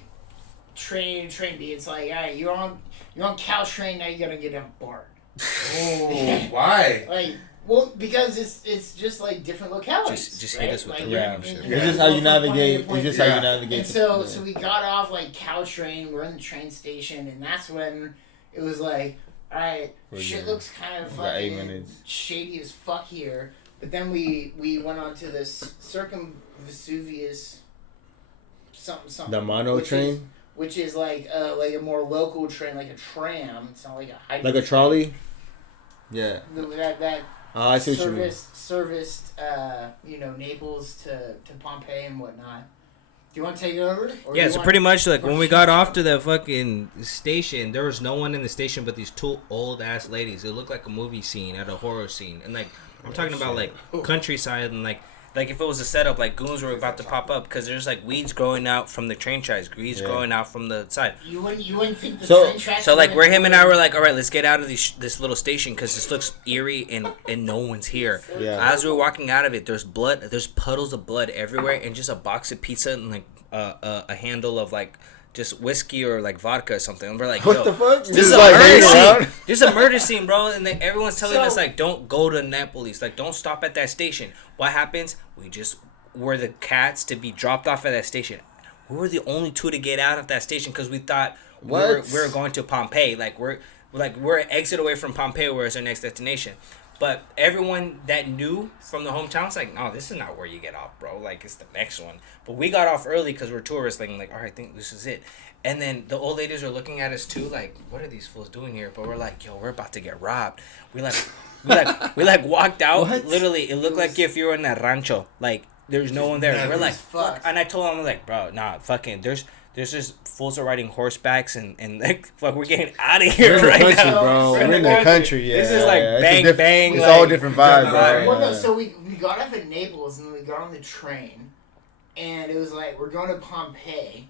train A to train B. It's like, all right, you're on Caltrain, now you gotta get on BART. Oh, why? Like, well, because it's just like different localities. Just right? hit us with like, the Yeah. random shit. It's just how you navigate. It's just how you And navigate. so we got off like Caltrain. We're in the train station, and that's when it was like, all right, shit looks kind of got 8 fucking minutes. shady as fuck here. But then we went on to this Vesuvius something. The mono train, which is like a more local train, like a tram. It's not like a hybrid like a trolley. Yeah. That I see what you mean. serviced Naples to Pompeii and whatnot. Do you want to take it over? Yeah, so pretty much like when we got off to the fucking station, there was no one in the station but these two old ass ladies. It looked like a movie scene at a horror scene, and like I'm talking about like countryside and like if it was a setup, like goons were about to pop up because there's like weeds growing out from the train tracks, weeds growing out from the side. You wouldn't think the So- train tracks. So like where him and I were like, all right, let's get out of this little station because this looks eerie and no one's here. Yeah. As we were walking out of it, there's puddles of blood everywhere, and just a box of pizza and like a handle of like just whiskey or like vodka or something. And we're like, What yo, the fuck? this is a like murder hanging scene. around? This is a murder scene, bro. And then everyone's telling So- us like, don't go to Naples. Like, don't stop at that station. What happens? We just were the cats to be dropped off at that station. We were the only two to get out of that station because we thought we were going to Pompeii. Like we're an exit away from Pompeii, where it's our next destination. But everyone that knew from the hometowns, like, no, this is not where you get off, bro. Like, it's the next one. But we got off early because we're tourists. Like, all right, I think this is it. And then the old ladies are looking at us too, like, what are these fools doing here? But we're like, yo, we're about to get robbed. We walked out. What? Literally, it looked like if you were in a rancho. Like, there's no one there. We're like, fuck. And I told him, like, bro, nah, fucking, there's just fools are riding horsebacks and like, fuck, we're getting out of here We're in the right country, now. bro. We're in the country. Yeah. This is like It's a bang, bang, It's like- all different vibes, Well, bro. no, so we got off at Naples and then we got on the train, and it was like we're going to Pompeii,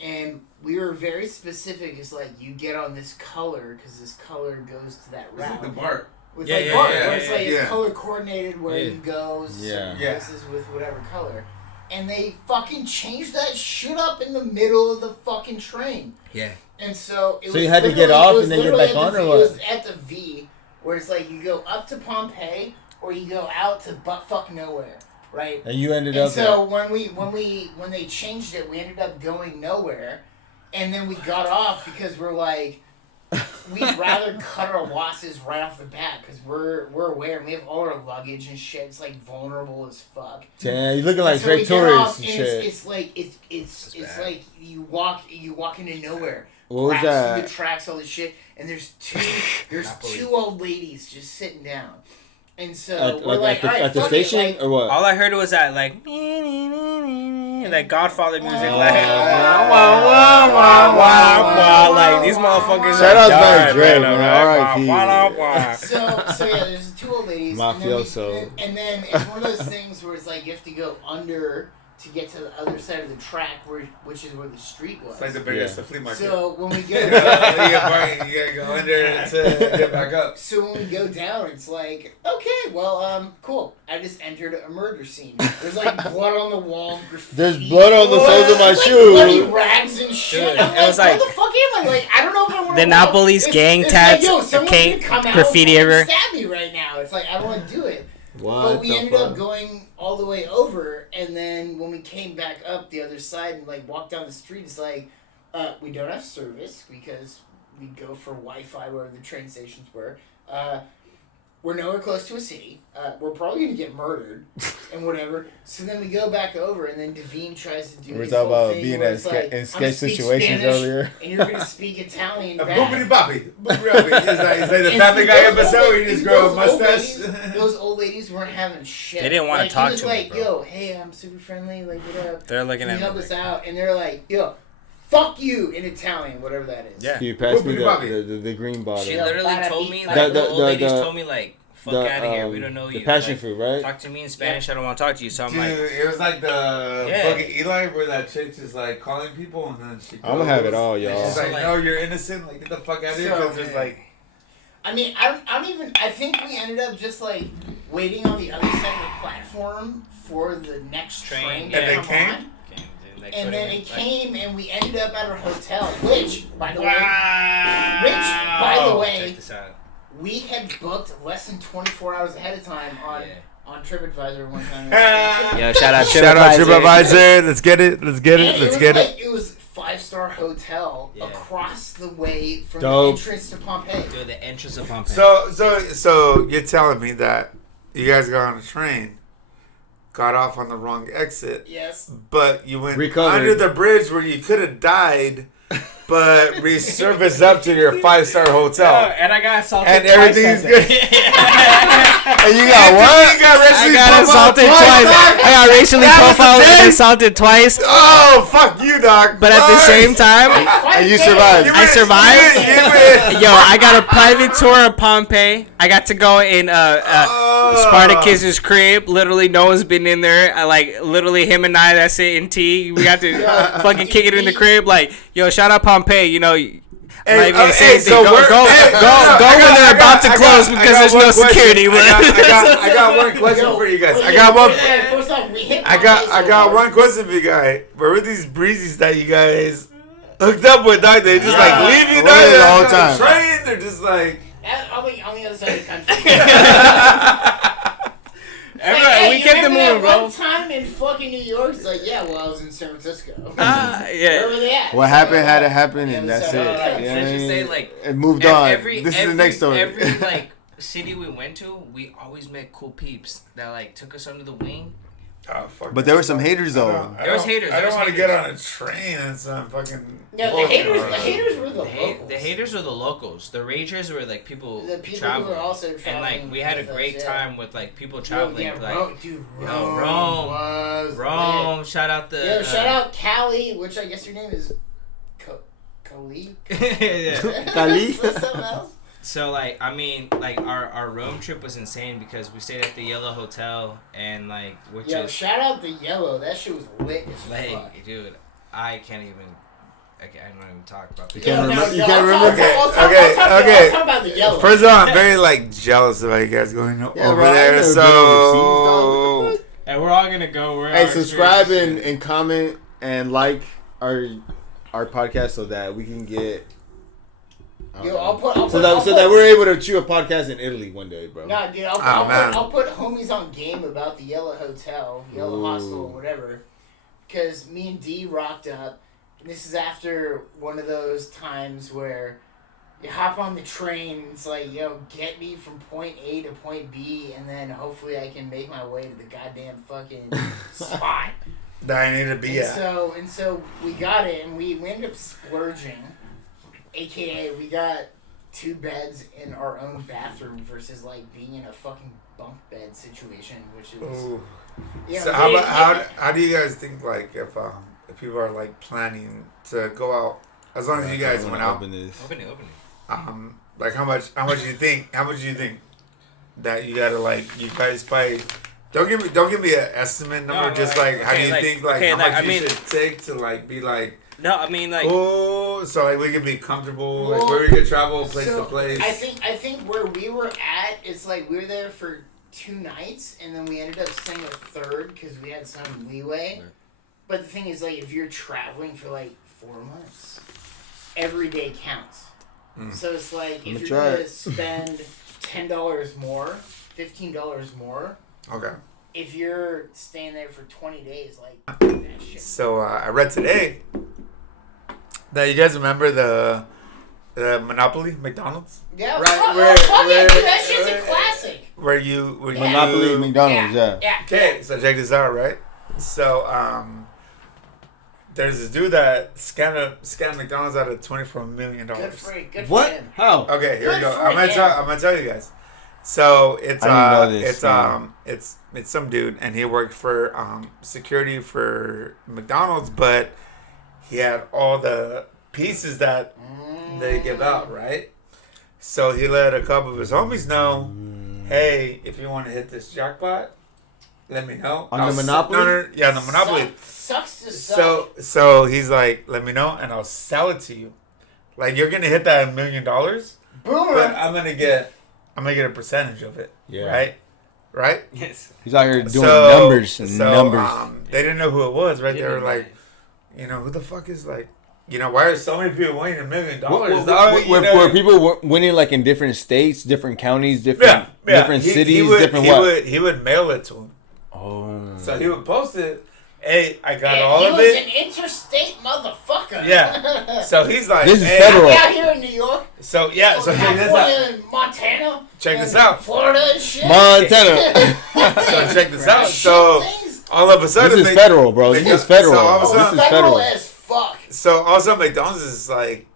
and we were very specific. It's like you get on this color because this color goes to that It's like route. the BART. With Yeah, like yeah, BART, yeah, where it's like yeah. it's color coordinated where Yeah. you go certain Yeah. places with whatever color. And they fucking changed that shit up in the middle of the fucking train. Yeah. And so it So was you had to get literally- off it was and then get literally back at the on, or V- what? It was at the V, where it's like you go up to Pompeii or you go out to buttfuck nowhere, right? And you ended And up. so when they changed it, we ended up going nowhere, and then we got off because we're like, we'd rather cut our losses right off the bat because we're aware and we have all our luggage and shit. It's like vulnerable as fuck. Damn, you looking like So we straight get tourists off, and and shit. it's bad. like you walk into nowhere. What was Grass through that? the tracks, all this shit, and there's Napoli. two old ladies just sitting down, And so At, we're like, all right, at the fuck station it, like, or what? All I heard was that like Godfather music, like like these motherfuckers. Shout out are to Dre, man. R.I.P. So yeah, there's two old ladies. Mafioso. And then it's one of those things where it's like you have to go under to get to the other side of the track, which is where the street was. It's like the biggest flea market. So when we go you gotta go under to get back up. So when we go down, it's like, okay, well, cool. I just entered a murder scene. There's like blood on the wall, graffiti. There's blood on the soles of my like, shoes. bloody rags and shit. Dude, I'm it was like, where the fuck am I? Like, I don't know if I want to. The Napoli's gang tats, graffiti everywhere. Stab me right now. It's like I don't want to do it. What But we the ended fuck? up going all the way over, and then when we came back up the other side and like walked down the street, it's like we don't have service because we go for Wi-Fi where the train stations were. We're nowhere close to a city. We're probably gonna get murdered and whatever. So then we go back over, and then Devine tries to do. We were his talking whole about thing being where in it's like, in I'm sketch speak situations Spanish, earlier. and you're gonna speak Italian back. Boopity boppy. It's like the Family Guy episode where you just grow a mustache. Those old ladies weren't having shit. They didn't want to talk he was to like, me, bro. yo, hey, I'm super friendly. Like, what up? They're looking Can at you help me. us out? And they're like, yo, fuck you in Italian, whatever that is. Yeah. Can you pass me Boopity the green bottle? She Yeah. literally told me, like, The- the old ladies the- told me, like, fuck out of here, we don't know you. The passion Like, fruit, right? talk to me in Spanish, I don't want to talk to you. So I'm Dude, like, it was like the Yeah. book of Eli where that chick is like calling people and then she. I'm gonna have it all, and y'all. She's like, So, no, you're innocent. Like, get the fuck out of here. So, Because there's like. I mean, I don't even. I think we ended up just like waiting on the other side of the platform for the next train to And they come came? on. okay, dude, like, And what then do you it mean? came, and we ended up at our hotel, which, by the way, Check this out. we had booked less than 24 hours ahead of time on Yeah. on TripAdvisor one time. Yo, shout out Shout out TripAdvisor. Let's get it. Let's get it. And Let's was get like, it. It was 5-star hotel Yeah. across the way from Dope. the entrance to Pompeii. Dude, the entrance of Pompeii. So you're telling me that you guys got on a train, got off on the wrong exit, Yes. but you went Recovered. under the bridge where you could have died, but resurfaced up to your 5-star hotel. and I got assaulted And twice everything's that good. day. And you got what? You got I racially got profiled assaulted twice, twice. dog. I got racially That was profiled the and day? assaulted twice. Oh, fuck you, dog. But at the same time, And you survived. I survived. You win. Yo, I got a private tour of Pompeii. I got to go in Spartacus's crib. Literally, no one's been in there. I like literally him and I. That's it. In tea, we got to fucking kick it in the crib. Like, yo, shout out Pompeii. You know. I'm not even gonna say anything. Go when they're about to close because there's no security. I got one question for you guys. I got one. First off, we hit I got one question for you guys. Where were these breezes that you guys hooked up with, dog? They just like leave you We're there there the whole on the time. train. They're just like. on the other side of the country. We kept it moving, bro. One time in fucking New York, it's like, yeah, well, I was in San Francisco. Yeah. Where were they at? What happened had to happen, Yeah, and the that's other it. side. You know Let's what I just say, mean? like, It moved on. This is the next story. Every like city we went to, we always met cool peeps that like took us under the wing. Oh, fuck But there were some haters though. There was haters. I There don't was want to haters. get on a train and some fucking. Yeah, the haters were the locals. The haters were the locals. The ragers were like people The people traveling. who were also and traveling like we had a with us, great yeah. time with like people traveling. Yeah, like Rome, dude, Rome, Rome. was Rome. Shout out the. lit. Yo, shout out Callie, which I guess your name is Kali. yeah. Kali? Something else. So like I mean like our Rome trip was insane because we stayed at the Yellow Hotel and like which Yo, is shout out the Yellow. That shit was lit as fuck. like dude I can't even. I don't even talk about this. can't Yo, remember- you yo, can't I'll remember? Okay. I'll talk about the Yellow. First of all, I'm very like jealous about you guys going over bro, I there. never been So overseas, dog. And we're all gonna go. Hey, subscribe and comment and like our podcast so that we can get. Yo, I'll put So that we're able to shoot a podcast in Italy one day, bro. Nah, dude, man. I'll put homies on game about the Yellow Hotel, Yellow Ooh. Hostel, whatever. Because me and D rocked up. And this is after one of those times where you hop on the train and it's like, yo, get me from point A to point B, and then hopefully I can make my way to the goddamn fucking spot. that I need to be And at. so we got it, and we ended up splurging. AKA, we got 2 beds in our own bathroom versus like being in a fucking bunk bed situation, which is. Ooh. Yeah, So how do you guys think like if people are like planning to go out, as long as you guys went out, Open it. like how much do you think that you gotta like, you guys probably don't give me an estimate number, just like how do you think like how much you should take to like be like. No, I mean like. Oh, so like we could be comfortable, like where we could travel place to place. I think where we were at is like we were there for 2 nights and then we ended up staying a third because we had some leeway. But the thing is, like, if you're traveling for like 4 months, every day counts. So it's like if you're gonna spend $10 more, $15 more. Okay. If you're staying there for 20 days, like that shit. So I read today that you guys remember the Monopoly McDonald's. Yeah, right. That shit's a classic. Where you Monopoly McDonald's, yeah. Okay, so check this out, right? So there's this dude that scammed McDonald's out of $24 million. Good for what? him. How? Okay, here we go. I'm gonna tell you guys. So it's it's some dude, and he worked for security for McDonald's, but he had all the pieces that they give out, right? So he let a couple of his homies know, hey, if you want to hit this jackpot, let me know. On the Monopoly? Yeah, the Monopoly. Sucks to suck. So he's like, let me know, and I'll sell it to you. Like, you're gonna hit that $1 million, Boomer. but I'm gonna get a percentage of it. Yeah. Right? Yes. He's out here doing numbers. They didn't know who it was, right? They were like, who the fuck is like, why are so many people winning $1 million? Were people winning like in different states, different counties, different cities, different what? He would mail it to him. Oh. So he would post it. Hey, I got all of it. He was an interstate motherfucker. Yeah. So he's like, this is federal. Out here in New York. So yeah. So check this out. In Montana. Check this out. Florida and shit. Montana. So check this out. So all of a sudden, this is federal, bro. This is federal. So all of a sudden, this is federal as fuck. So all of a sudden, McDonald's is like,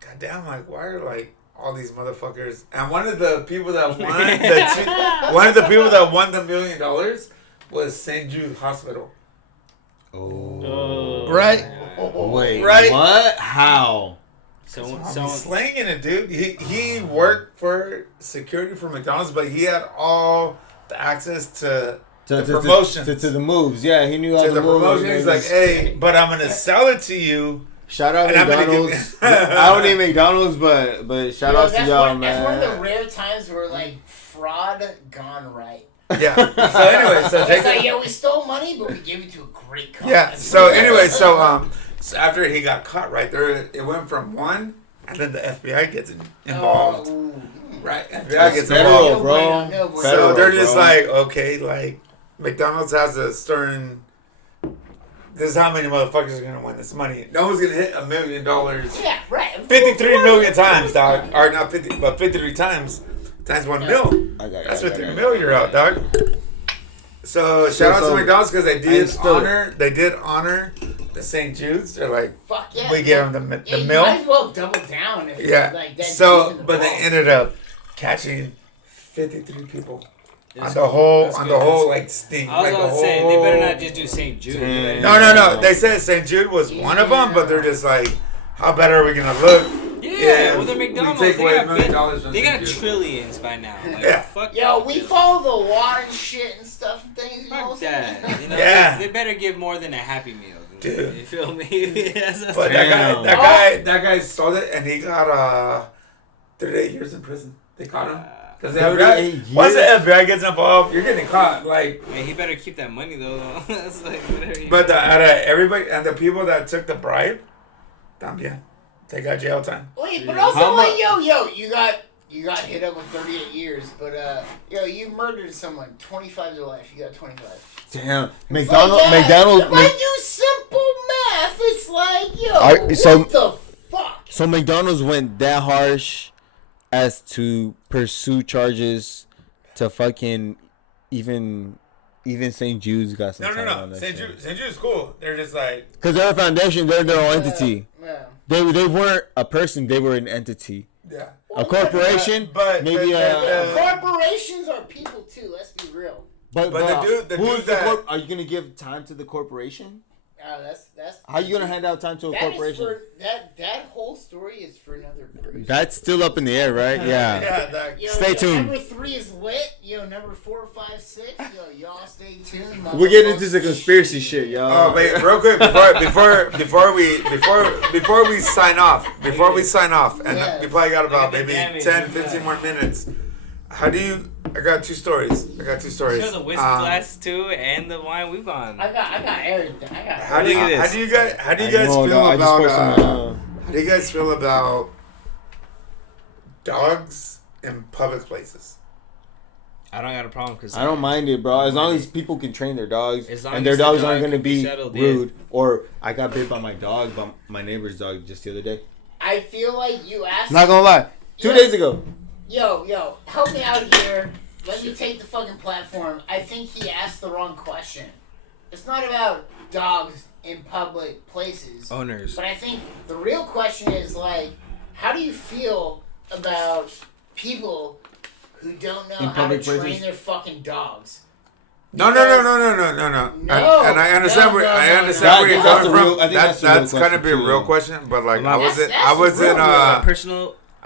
goddamn, like why are like all these motherfuckers? And one of the people that won the $1 million was St. Jude Hospital. Oh. Right? Wait. Right? What? How? So slanging it, dude. He worked for security for McDonald's, but he had all the access to the promotions. To the moves. Yeah, he knew how to the promotions. He's like, hey, but I'm going to sell it to you. Shout out McDonald's. I don't need McDonald's, but shout out to y'all, man. That's one of the rare times where, like, fraud gone right. Yeah. So anyway, it's like, yeah, we stole money, but we gave it to a great company. Yeah. So anyway, so after he got caught right there, it went from 1, and then the FBI gets involved. Right. FBI gets involved, bro. So they're just like, okay, like McDonald's has a certain. This is how many motherfuckers are gonna win this money. No one's gonna hit $1 million. Yeah, right. 53 million times, dog. Or not 50, but 53 times. Times 1 mil. That's 53 mil you're out, dog. So shout out to McDonald's because they did honor the St. Jude's. They're like, fuck yeah, we give them the mil. You might as well double down. If like that. So, but they ended up catching 53 people on the whole like sting. I was gonna say they better not just do St. Jude. No. They said St. Jude was one of them, but they're just like, how bad are we gonna look? Yeah, well, they're McDonald's. They got trillions by now. Like, yeah. Fuck yo, we follow the water and shit and stuff and things. Fuck that. Yeah. They better give more than a Happy Meal. Dude. You feel me? But that guy sold it and he got 38 years in prison. They caught him. Because once the FBI gets involved, you're getting caught. Like, man, he better keep that money though. That's like but out of everybody and the people that took the bribe, también, they got jail time. Wait, but also like, yo, you got hit up with 38 years, but you murdered someone, 25 to life. You got 25. Damn, McDonald's. If I do simple math, it's like, what the fuck? So McDonald's went that harsh as to pursue charges to fucking even St. Jude's got some time on that. St. Jude's is cool. They're just like, because they're a foundation, they're their own entity. Yeah. They weren't a person, they were an entity. Yeah. A corporation, but maybe corporations are people too. Let's be real. But the dude that are you gonna give time to the corporation? That's. How are you gonna hand out time to a corporation? That whole story is for another person. That's still up in the air, right? Yeah. Stay tuned. Number 3 is lit. Number 4, 5, 6. Y'all stay tuned. We're getting into the conspiracy shit, y'all. Oh wait, real quick before we sign off, and we probably got about maybe 10, 15 more minutes. How do you? I got two stories. You know the whiskey glass too, and the wine we've gone. I got everything. How do you guys feel about dogs in public places? I don't got a problem because I don't mind it, bro. As long as people can train their dogs, and their as dogs the aren't dog gonna be settled, rude. Or I got bit by my dog, by my neighbor's dog, just the other day. I feel like you asked. Not gonna lie, 2 days ago. Yo, help me out here. Let me take the fucking platform. I think he asked the wrong question. It's not about dogs in public places. Owners. But I think the real question is, like, how do you feel about people who don't know how to train their fucking dogs? No. And I understand where you're coming from. That's kind of a real question, but like I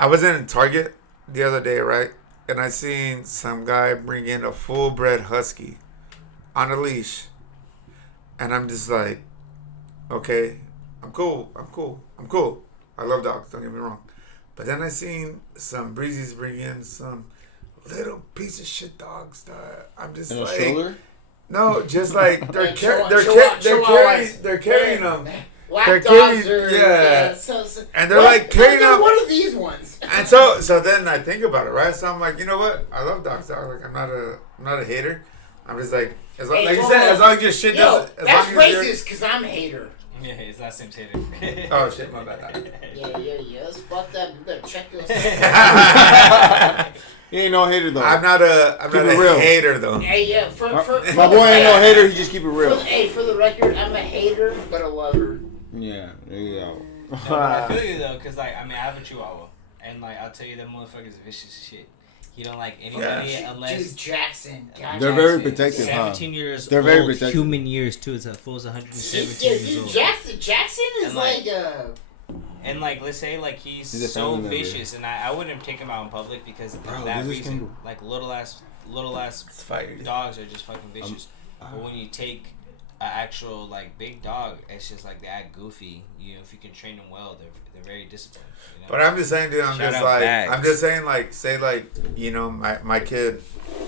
was in Target the other day, right? And I seen some guy bring in a full-bred husky on a leash. And I'm just like, okay, I'm cool. I love dogs, don't get me wrong. But then I seen some breezies bring in some little piece of shit dogs that I'm just like... In a stroller? No, just like, they're carrying them. Black dogs are, and they're like carrying them. What are these ones? And so then I think about it, right? So I'm like, you know what? I love dogs. Like I'm not a hater. I'm just like, as long as your shit doesn't. That's racist because I'm a hater. Yeah, his last name's Hater. Oh shit, my bad. Yeah. That's fucked up. You better check yourself. He ain't no hater though. I'm not a hater though. Hey, yeah, my boy ain't no hater. He just keep it real. For the record, I'm a hater but a lover. Yeah, there you go. No, but I feel you though, cause like I have a Chihuahua, and like I'll tell you, that motherfucker's vicious as shit. He don't like anybody unless. Dude, Jackson. They're very protective. 17 years They're old. Very protective. Human years too. It's a full's 117 years old. Jackson is like And like, let's say like he's so vicious, and I wouldn't take him out in public because of that reason. Like little ass dogs are just fucking vicious. But when you take an actual like big dog, it's just like they act goofy. If you can train them well, they're very disciplined. But I'm just saying, dude. Say my kid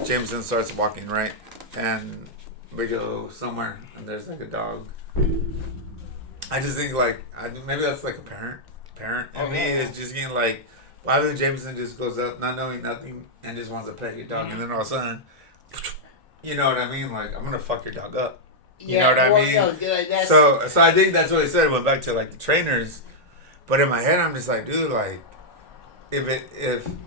Jameson starts walking, right, and we go somewhere and there's like a dog. I just think like maybe that's like a parent. It's just getting like, why would Jameson just goes up not knowing nothing and just wants to pet your dog, and then all of a sudden, you know what I mean? Like, I'm gonna fuck your dog up. You know what I mean? No, dude, so I think that's what he said. It went back to like the trainers, but in my head I'm just like, dude, like if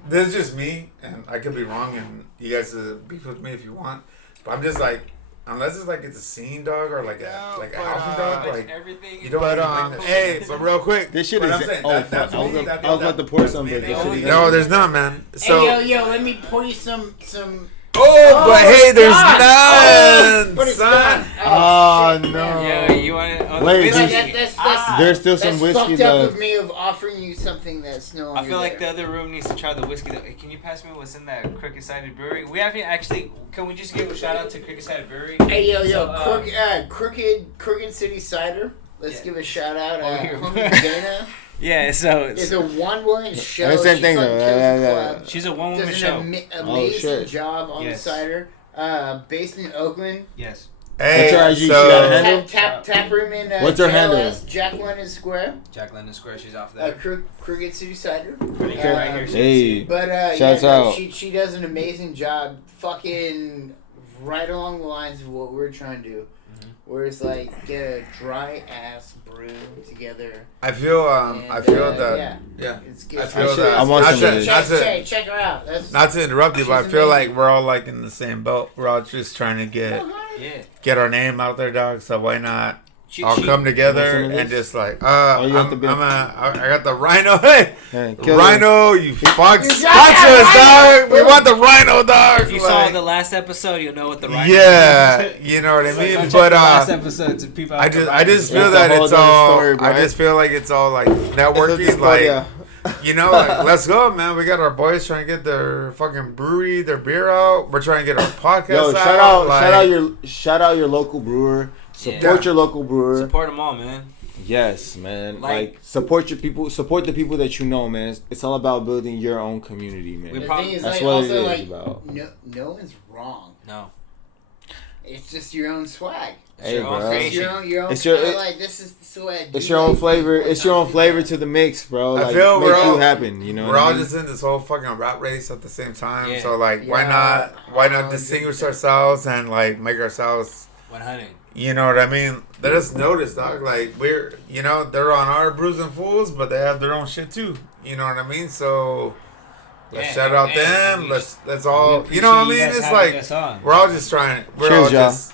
this is just me and I could be wrong, and you guys beef with me if you want, but I'm just like, unless it's like it's a scene dog or like a house dog, like everything. You don't. But hey, so real quick, this shit is. I was about to pour some, but this shit. No, there's none, man. So hey, yo, let me pour you some. But hey, there's none, son. Oh no. Yeah, you want it? Wait, there's still some whiskey left. That's fucked up of me of offering you something that's no longer I feel like the other room needs to try the whiskey. Hey, can you pass me what's in that Crooked Cider Brewery? We haven't actually. Can we just give a shout out to Crooked Cider Brewery? Hey, Crooked City Cider. Let's give a shout out. Dana. Yeah, so it's a one-woman show. Same thing. She's a one-woman show. Does an amazing job on the cider. Based in Oakland. Yes. Hey, what's her handle? Tap room in. What's her handle? Jack London Square. She's off there. Crooked City Cider. Right here. Hey. But shouts out. She does an amazing job. Fucking right along the lines of what we're trying to do. Where it's like get a dry ass brew together. I feel that. Yeah. It's good. I feel that. Check her out. Not to interrupt you, but I feel like we're all like in the same boat. We're all just trying to get our name out there, dog. So why not all come together and just like, I got the Rhino. Hey, Rhino, you fuck sponsor us, dog. We want the Rhino, dog. If you saw the last episode, you'll know what the Rhino is. You know what I mean? But last episode to people. I just feel that it's all. I just feel like it's all like networking, like. You know, like, let's go, man. We got our boys trying to get their fucking brewery, their beer out. We're trying to get our podcast out. Shout out your local brewer. Support your local brewer. Support them all, man. Yes, man. Like support your people. Support the people that you know, man. It's all about building your own community, man. That's what it is about. No one's wrong. No. It's just your own swag. Hey, bro. It's your own this is the way I do. It's your own flavor. It's your own flavor to the mix, bro. Like, I feel make you happen. You know, we're all just in this whole fucking rat race at the same time. Yeah. So like, why not distinguish ourselves and like make ourselves 100. You know what I mean? Let us notice, dog. Like they're on our Brews and Fools, but they have their own shit too. You know what I mean? So. Let's shout out them. Let's all. You know what I mean? It's like we're all just trying.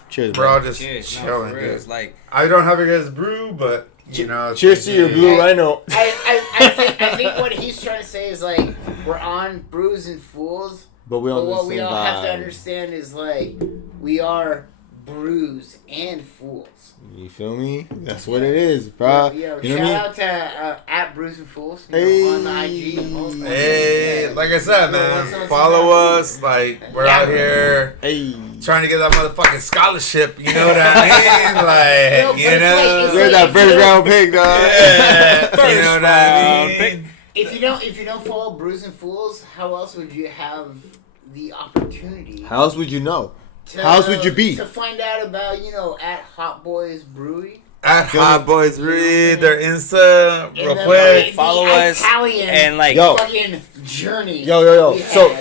Cheers, we're all just chilling. Cheers. Like I don't have a guys brew, but you know. Cheers to your blue Rhino. I think what he's trying to say is like we're on Brews and Fools, but what we all have to understand is like we are Brews and Fools. You feel me? That's what it is, bro. Yeah, you know shout out to at Brews and Fools on the IG. Hey, like I said, man, follow us. Like we're out here trying to get that motherfucking scholarship. You know what I mean? Like we're that first round pick, dog. Yeah, you know what I mean? If you don't follow Brews and Fools, how else would you have the opportunity? How else would you know? How else would you be? To find out about, at Hot Boys Brewery. At Hot Boys Brewery, their Insta, real quick. Follow us. And like, fucking journey. Yo. So.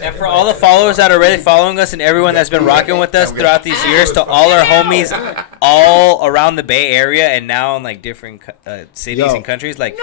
And for all the followers that are already following us and everyone that's been rocking with us throughout these years, to all our homies all around the Bay Area and now in like different cities and countries, like,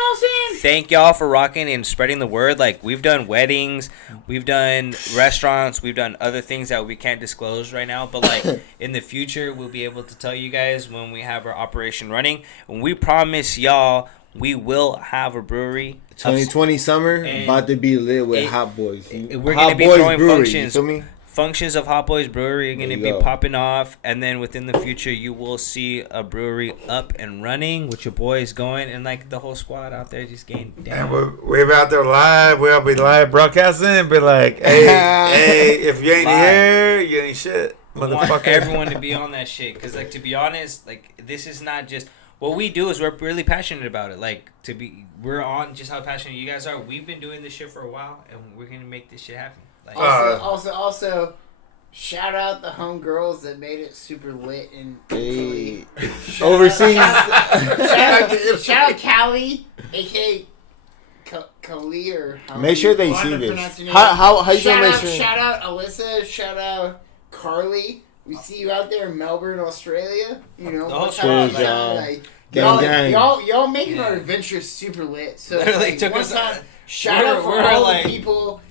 thank y'all for rocking and spreading the word. Like, we've done weddings, we've done restaurants, we've done other things that we can't disclose right now, but like in the future we'll be able to tell you guys when we have our operation running. And we promise y'all we will have a brewery. 2020 summer about to be lit with Hot Boys. We're going to be throwing functions. You feel me? Functions of Hot Boys Brewery are going to be popping off, and then within the future you will see a brewery up and running with your boys going, and like the whole squad out there just getting down. And we're out there live. We'll be live broadcasting and be like, hey, if you ain't here, you ain't shit, motherfucker. We want everyone to be on that shit, because like, to be honest, like, this is not just what we do, is we're really passionate about it. Like, we're on just how passionate you guys are. We've been doing this shit for a while, and we're gonna make this shit happen. Like, also, shout out the homegirls that made it super lit in Italy. Overseas. Shout out Callie, aka Kali, or make sure they see this. How you gonna make sure? Shout out Alyssa. Shout out Carly. We see you out there in Melbourne, Australia. Y'all making our adventure super lit. So shout out for all the people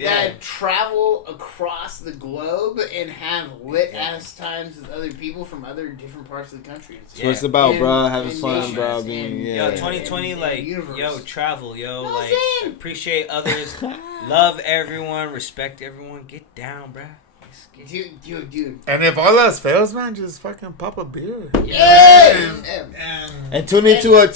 that travel across the globe and have lit ass times with other people from other different parts of the country. That's what it's about, bro. Having fun, bro. Yo, 2020, like, yo, travel, like, appreciate others, love everyone, respect everyone, get down, bro. Dude. And if all else fails, man, just fucking pop a beer. And tune into a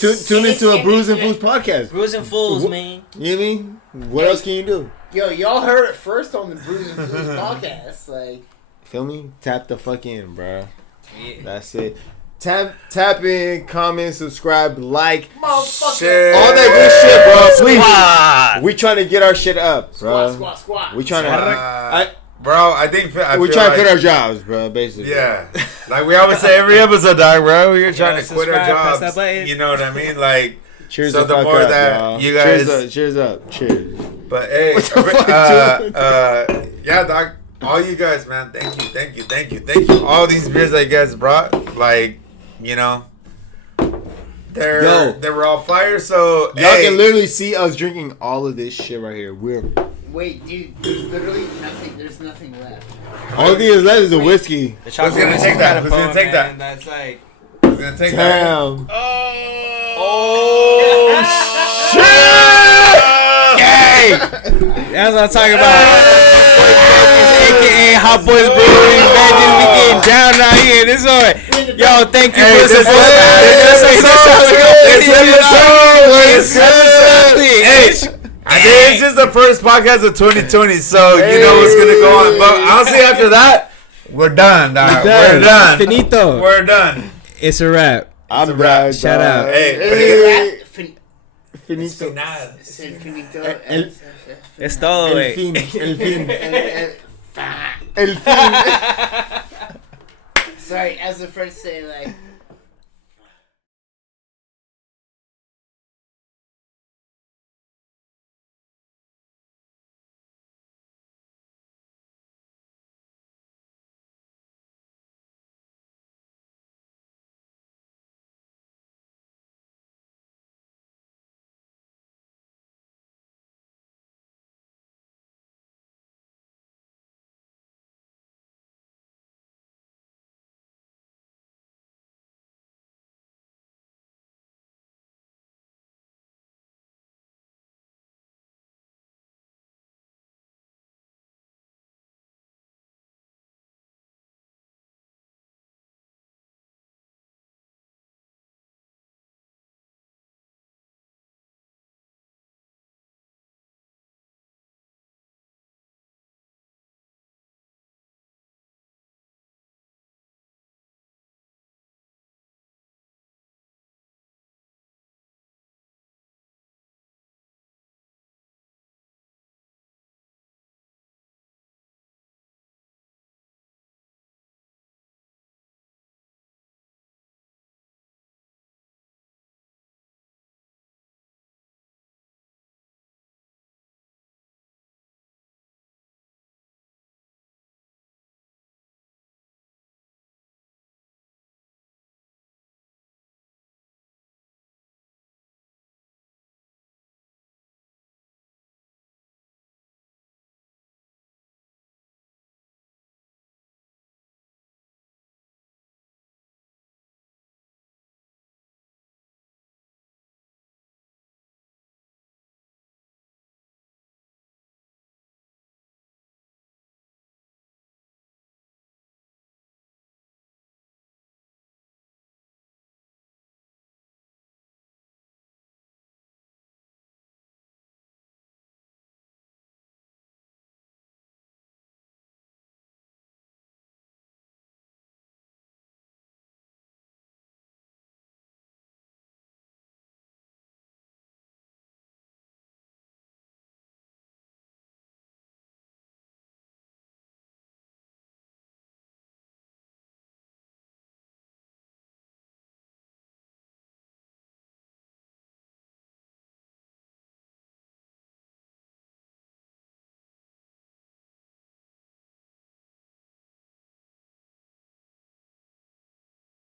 Brews and Fools podcast. Brews and Fools, man. You know what I mean? What else can you do? Yo, y'all heard it first on the Brews and Fools podcast. Like, feel me? Tap the fuck in, bro. Yeah. That's it. Tap in, comment, subscribe, like, share, all that good shit, bro. Please, we trying to get our shit up, bro. Squat. We trying to. Bro, I think we're trying to quit our jobs, bro. Basically, yeah. Like we always say every episode, dog, bro. We're trying to quit our jobs. You know what I mean? Like, cheers. So the more that you guys, cheers up. But hey, yeah, dog. All you guys, man. Thank you. All these beers that you guys brought, like, they were all fire. So y'all can literally see us drinking all of this shit right here. Wait, dude, there's literally nothing. There's nothing left. All thing is left is a whiskey. Who's gonna take that? That's like, was gonna take that. Damn. Oh shit! Hey, that's what I'm talking about. AKA Hot Boys Brewing. Veggies, we getting down out here. This one. Yo, thank you for supporting. I think it's just the first podcast of 2020, so you know what's gonna go on. But honestly, after that, we're done, dog. We're done. Finito. We're done. It's a wrap. I'm done. Shout out. Hey, Finito. Es todo, El güey. fin. El fin. El fin. Sorry, as the French say, like.